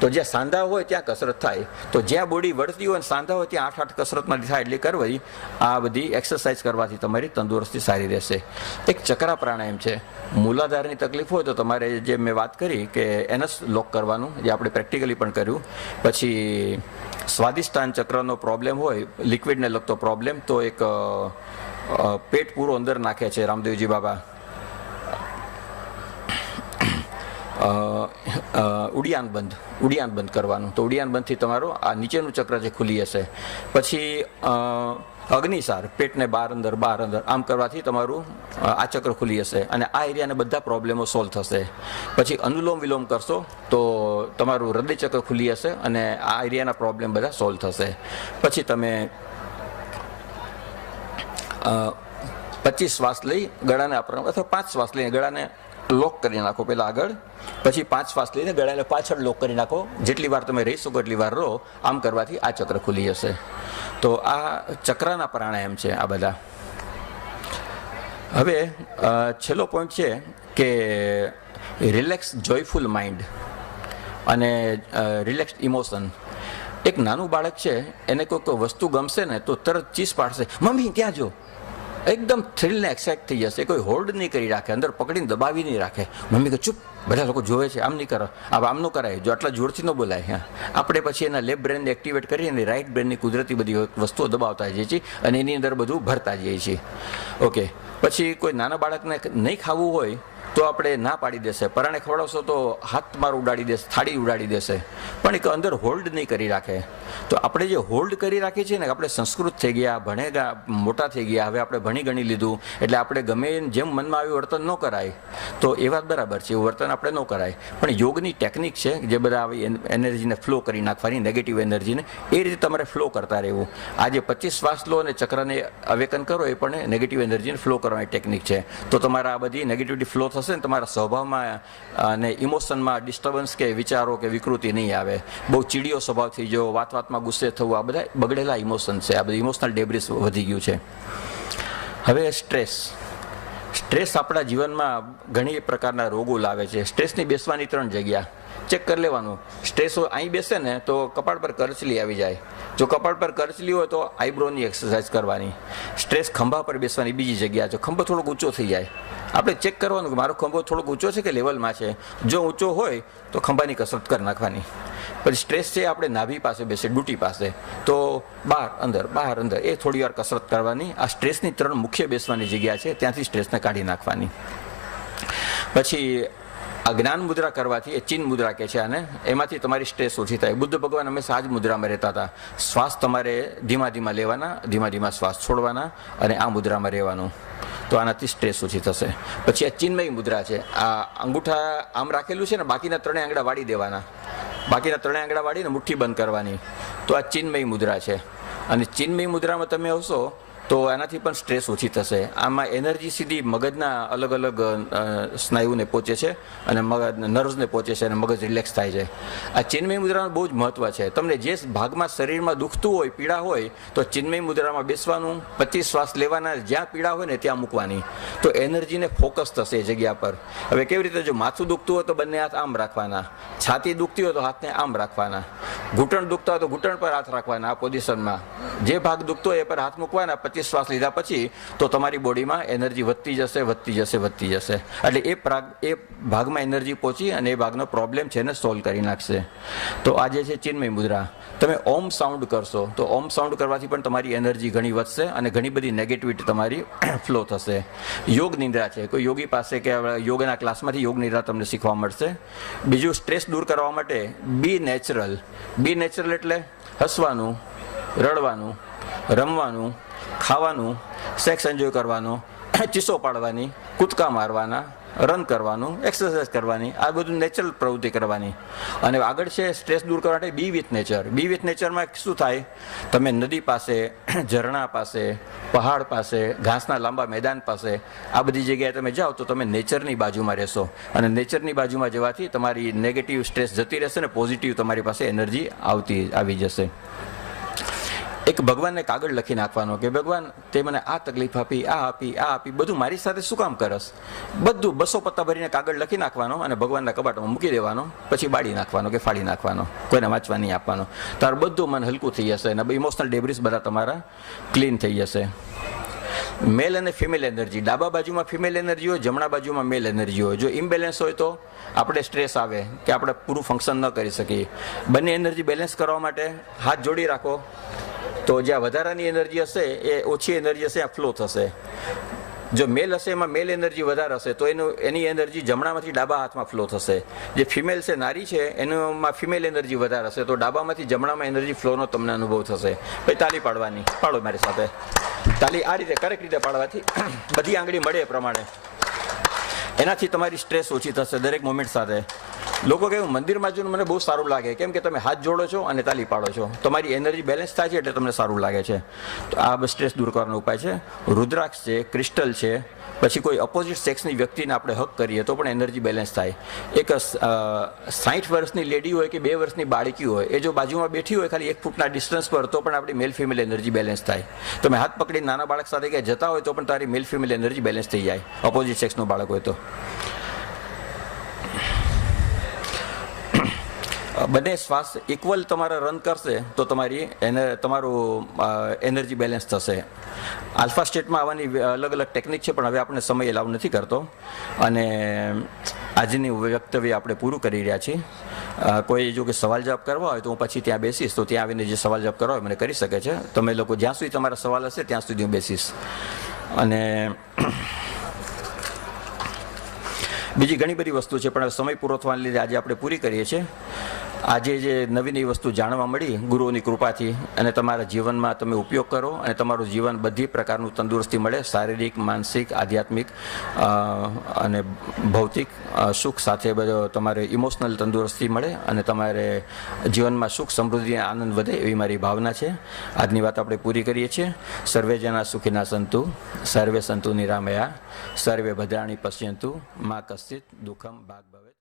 તો જ્યાં સાંધા હોય ત્યાં કસરત થાય. તો જ્યાં બોડી વળતી હોય અને સાંધા હોય ત્યાં 8 કસરતમાં થાય એટલી કરવી. આ બધી એક્સરસાઇઝ કરવાથી તમારી તંદુરસ્તી સારી રહેશે. એક ચક્રા પ્રાણાયામ છે. મૂલાધારની તકલીફ હોય તો તમારે જે મેં વાત કરી કે એનસ લોક કરવાનું, જે આપણે પ્રેક્ટિકલી પણ કર્યું. પછી સ્વાદિષ્ટાન ચક્રનો પ્રોબ્લેમ હોય, લિક્વિડને લગતો પ્રોબ્લેમ, તો એક પેટ પૂરો અંદર નાખે છે રામદેવજી બાબા. ઉડિયાન બંધ કરવાનું. તો ઉડિયાન બંધથી તમારું આ નીચેનું ચક્ર જે ખુલી હશે. પછી અગ્નિસાર, પેટને બહાર અંદર આમ કરવાથી તમારું આ ચક્ર ખુલી હશે અને આ એરિયાને બધા પ્રોબ્લેમો સોલ્વ થશે. પછી અનુલોમ વિલોમ કરશો તો તમારું હૃદય ચક્ર ખુલી હશે અને આ એરિયાના પ્રોબ્લેમ બધા સોલ્વ થશે. પછી તમે 25 શ્વાસ લઈ ગળાને અથવા 5 શ્વાસ લઈને ગળાને લોક કરી નાખો પહેલા આગળ, પછી 5 શ્વાસ લઈને ગળાને પાછળ લોક કરી નાખો. જેટલી વાર તમે રહી શકો એટલી વાર રહો. આમ કરવાથી આ ચક્ર ખુલી જશે. તો આ ચક્રના પ્રાણાયામ છે આ બધા. હવે છેલ્લો પોઈન્ટ છે કે રિલેક્સ જોયફુલ માઇન્ડ અને રિલેક્સ ઇમોશન. એક નાનું બાળક છે, એને કોઈ વસ્તુ ગમશે ને તો તરત ચીસ પાડશે, મમ્મી ત્યાં જો. એકદમ થ્રિલને એક્સાઇટ થઈ જશે. કોઈ હોલ્ડ નહીં કરી રાખે, અંદર પકડીને દબાવી નહીં રાખે. મમ્મી કે ચૂપ, બધા લોકો જોવે છે, આમ નહીં કરો, આમ ન કરાય, જો આટલા જોરથી ન બોલાય. આપણે પછી એના લેફ્ટ બ્રેનને એક્ટિવેટ કરી અને રાઇટ બ્રેનની કુદરતી બધી વસ્તુઓ દબાવતા જઈએ છીએ અને એની અંદર બધું ભરતા જઈએ છીએ. ઓકે. પછી કોઈ નાના બાળકને નહીં ખાવું હોય તો આપણે ના પાડી દેશે, પરાણે ખવડાવશો તો હાથ તમારો ઉડાડી દેશે, થાળી ઉડાડી દેશે, પણ એક અંદર હોલ્ડ નહીં કરી રાખે. તો આપણે જે હોલ્ડ કરી રાખીએ છીએ ને, આપણે સંસ્કૃત થઈ ગયા, ભણેગા, મોટા થઈ ગયા, હવે આપણે ભણી ગણી લીધું, એટલે આપણે ગમે જેમ મનમાં આવ્યું વર્તન ન કરાય, તો એ વાત બરાબર છે, એવું વર્તન આપણે ન કરાય. પણ યોગની ટેકનિક છે જે બધા આવી એનર્જીને ફ્લો કરી નાખવાની, નેગેટિવ એનર્જીને, એ રીતે તમારે ફ્લો કરતા રહેવું. આજે 25 શ્વાસ લો અને ચક્રને અવેકન કરો, એ પણ નેગેટિવ એનર્જીને ફ્લો કરવાની ટેકનિક છે. તો તમારા આ બધી નેગેટિવિટી ફ્લો થશે ને, તમારા સ્વભાવમાં અને ઇમોશનમાં ડિસ્ટર્બન્સ કે વિચારો કે વિકૃતિ નહીં આવે. બહુ ચીડિયો સ્વભાવ થઈ ગયો, વાતમાં ગુસ્સે થવું, આ બધા બગડેલા ઇમોશન છે, આ બધું ઇમોશનલ ડેબ્રિસ વધી ગયું છે. હવે સ્ટ્રેસ આપણા જીવનમાં ઘણી પ્રકારના રોગો લાવે છે. સ્ટ્રેસની બેસવાની 3 જગ્યા ચેક કરી લેવાનું. સ્ટ્રેસ અહીં બેસે ને તો કપાળ પર કરચલી આવી જાય. જો કપાળ પર કરચલી હોય તો આઈબ્રોની એક્સરસાઇઝ કરવાની. સ્ટ્રેસ ખંભા પર બેસવાની બીજી જગ્યા. જો ખંભો થોડોક ઊંચો થઈ જાય, આપણે ચેક કરવાનું કે મારો ખંભો થોડોક ઊંચો છે કે લેવલમાં છે. જો ઊંચો હોય તો ખંભાની કસરત કરી નાખવાની. પછી સ્ટ્રેસ છે આપણે નાભી પાસે બેસે, ડૂટી પાસે, તો બહાર અંદર એ થોડી વાર કસરત કરવાની. આ સ્ટ્રેસની 3 મુખ્ય બેસવાની જગ્યા છે, ત્યાંથી સ્ટ્રેસને કાઢી નાખવાની. પછી આ જ્ઞાન મુદ્રા કરવાથી, એ ચીન મુદ્રા કહે છે આને, એમાંથી તમારી સ્ટ્રેસ ઓછી થાય. બુદ્ધ ભગવાન હંમેશા આ જ મુદ્રામાં રહેતા હતા. શ્વાસ તમારે ધીમા ધીમા લેવાના, ધીમા ધીમા શ્વાસ છોડવાના અને આ મુદ્રામાં રહેવાનું, તો આનાથી સ્ટ્રેસ ઓછી થશે. પછી આ ચિન્મય મુદ્રા છે. આ અંગૂઠા આમ રાખેલું છે ને, બાકીના 3 આંગળા વાળી દેવાના, બાકીના 3 આંગળા વાળીને મુઠ્ઠી બંધ કરવાની, તો આ ચિન્મય મુદ્રા છે. અને ચિન્મય મુદ્રામાં તમે આવશો તો એનાથી પણ સ્ટ્રેસ ઓછી થશે. આમાં એનર્જી સીધી મગજના અલગ અલગ સ્નાયુને પહોંચે છે અને નર્વ્સને પહોંચે છે અને મગજ રિલેક્સ થાય છે. આ ચિન્મય મુદ્રાનું બહુ જ મહત્વ છે. તમને જે ભાગમાં શરીરમાં દુખતું હોય, પીડા હોય, તો ચિન્મય મુદ્રામાં બેસવાનું, 25 શ્વાસ લેવાના, જ્યાં પીડા હોય ને ત્યાં મૂકવાની, તો એનર્જીને ફોકસ થશે એ જગ્યા પર. હવે કેવી રીતે? જો માથું દુખતું હોય તો બંને હાથ આમ રાખવાના, છાતી દુખતી હોય તો હાથને આમ રાખવાના, ઘૂંટણ દુખતા હોય તો ઘૂંટણ પર હાથ રાખવાના. આ પોઝિશનમાં જે ભાગ દુખતો હોય એ પર હાથ મૂકવાના. 25 શ્વાસ લીધા પછી તો તમારી બોડીમાં એનર્જી વધતી જશે. એટલે એ ભાગમાં એનર્જી પહોંચી અને એ ભાગનો પ્રોબ્લેમ છે એને સોલ્વ કરી નાખશે. તો આ જે છે ચિન્મય મુદ્રા. તમે ઓમ સાઉન્ડ કરશો તો ઓમ સાઉન્ડ કરવાથી પણ તમારી એનર્જી ઘણી વધશે અને ઘણી બધી નેગેટિવિટી તમારી ફ્લો થશે. યોગ નિદ્રા છે. કોઈ યોગી પાસે કે યોગના ક્લાસમાંથી યોગ નિદ્રા તમને શીખવા મળશે. બીજું, સ્ટ્રેસ દૂર કરવા માટે બી નેચરલ. બી નેચરલ એટલે હસવાનું, રડવાનું, રમવાનું, ખાવાનું, સેક્સ એન્જોય કરવાનો, ચીસો પાડવાની, કૂદકા મારવાના, રન કરવાનું, એક્સરસાઇઝ કરવાની, આ બધું નેચરલ પ્રવૃત્તિ કરવાની. અને આગળ છે સ્ટ્રેસ દૂર કરવા માટે બી વિથ નેચર. બી વિથ નેચરમાં શું થાય? તમે નદી પાસે, ઝરણા પાસે, પહાડ પાસે, ઘાસના લાંબા મેદાન પાસે, આ બધી જગ્યાએ તમે જાઓ તો તમે નેચરની બાજુમાં રહેશો. અને નેચરની બાજુમાં જવાથી તમારી નેગેટિવ સ્ટ્રેસ જતી રહેશે ને પોઝિટિવ તમારી પાસે એનર્જી આવી જશે. એક ભગવાનને કાગળ લખી નાખવાનો કે ભગવાન તે મને આ તકલીફ આપી, આ આપી, બધું મારી સાથે શું કામ કરસ? બધું 200 પત્તા ભરીને કાગળ લખી નાખવાનો અને ભગવાનના કબાટમાં મૂકી દેવાનો, પછી બાળી નાખવાનો કે ફાડી નાખવાનો, કોઈને વાંચવા નહીં આપવાનો. તારું બધું મન હલકું થઈ જશે અને ઇમોશનલ ડેબ્રિસ બધા તમારા ક્લીન થઈ જશે. મેલ અને ફિમેલ એનર્જી. ડાબા બાજુમાં ફિમેલ એનર્જી હોય, જમણા બાજુમાં મેલ એનર્જી હોય. જો ઇમ્બેલેન્સ હોય તો આપણે સ્ટ્રેસ આવે કે આપણે પૂરું ફંક્શન ન કરી શકીએ. બંને એનર્જી બેલેન્સ કરવા માટે હાથ જોડી રાખો, તો જ્યાં વધારાની એનર્જી હશે એ ઓછી એનર્જી હશે, આ ફ્લો થશે. જો મેલ હશે એમાં મેલ એનર્જી વધારે હશે તો એની એનર્જી જમણામાંથી ડાબા હાથમાં ફ્લો થશે. જે ફિમેલ છે, નારી છે, એમાં ફિમેલ એનર્જી વધારે હશે તો ડાબામાંથી જમણામાં એનર્જી ફ્લોનો તમને અનુભવ થશે. પછી તાલી પાડવાની, પાડો મારી સાથે તાલી. આ રીતે કરેક્ટ રીતે પાડવાથી બધી આંગળી મળે એ પ્રમાણે એનાથી તમારી સ્ટ્રેસ ઓછી થશે દરેક મોમેન્ટ સાથે. લોકો કહે મંદિરમાં જઈને મને બહુ સારું લાગે, કેમ કે તમે હાથ જોડો છો અને તાલી પાડો છો, તમારી એનર્જી બેલેન્સ થાય છે એટલે તમને સારું લાગે છે. તો આ સ્ટ્રેસ દૂર કરવાનો ઉપાય છે. રુદ્રાક્ષ છે, ક્રિસ્ટલ છે, પછી કોઈ અપોઝિટ સેક્સની વ્યક્તિને આપણે હક કરીએ તો પણ એનર્જી બેલેન્સ થાય. એક 60 વર્ષની લેડી હોય કે 2 વર્ષની બાળકી હોય, એ જો બાજુમાં બેઠી હોય ખાલી 1 ફૂટના ડિસ્ટન્સ પર, તો પણ આપણી મેલ ફિમેલ એનર્જી બેલેન્સ થાય. તમે હાથ પકડીને નાના બાળક સાથે ક્યાંય જતા હોય તો પણ તારી મેલ ફિમેલ એનર્જી બેલેન્સ થઈ જાય, અપોઝિટ સેક્સનું બાળક હોય તો. બંને શ્વાસ ઇક્વલ તમારા રન કરશે તો તમારું એનર્જી બેલેન્સ થશે. આલ્ફા સ્ટેટમાં આવવાની અલગ અલગ ટેકનિક છે, પણ હવે આપણે સમય એલાવ નથી કરતો અને આજની વક્તવ્ય આપણે પૂરું કરી રહ્યા છીએ. કોઈ જો કે સવાલ જવાબ કરવા હોય તો હું પછી ત્યાં બેસીશ, તો ત્યાં આવીને જે સવાલ જવાબ કરવા હોય મને કરી શકે છે. તમે લોકો જ્યાં સુધી તમારા સવાલ હશે ત્યાં સુધી હું બેસીશ. અને બીજી ઘણી બધી વસ્તુ છે, પણ સમય પૂરો થવાને લીધે આજે આપણે પૂરી કરીએ છીએ. આજે જે નવી નવી વસ્તુ જાણવા મળી ગુરુઓની કૃપાથી, અને તમારા જીવનમાં તમે ઉપયોગ કરો અને તમારું જીવન બધી પ્રકારનું તંદુરસ્તી મળે, શારીરિક, માનસિક, આધ્યાત્મિક અને ભૌતિક સુખ સાથે બધો તમારે ઇમોશનલ તંદુરસ્તી મળે અને તમારે જીવનમાં સુખ, સમૃદ્ધિ, આનંદ વધે એવી મારી ભાવના છે. આજની વાત આપણે પૂરી કરીએ છીએ. સર્વે જના સુખિના સંતુ, સર્વે સંતુ નિરામયા, સર્વે ભદ્રાણી પશ્યંતુ, મા કશ્ચિત દુઃખમ ભાગ ભવે.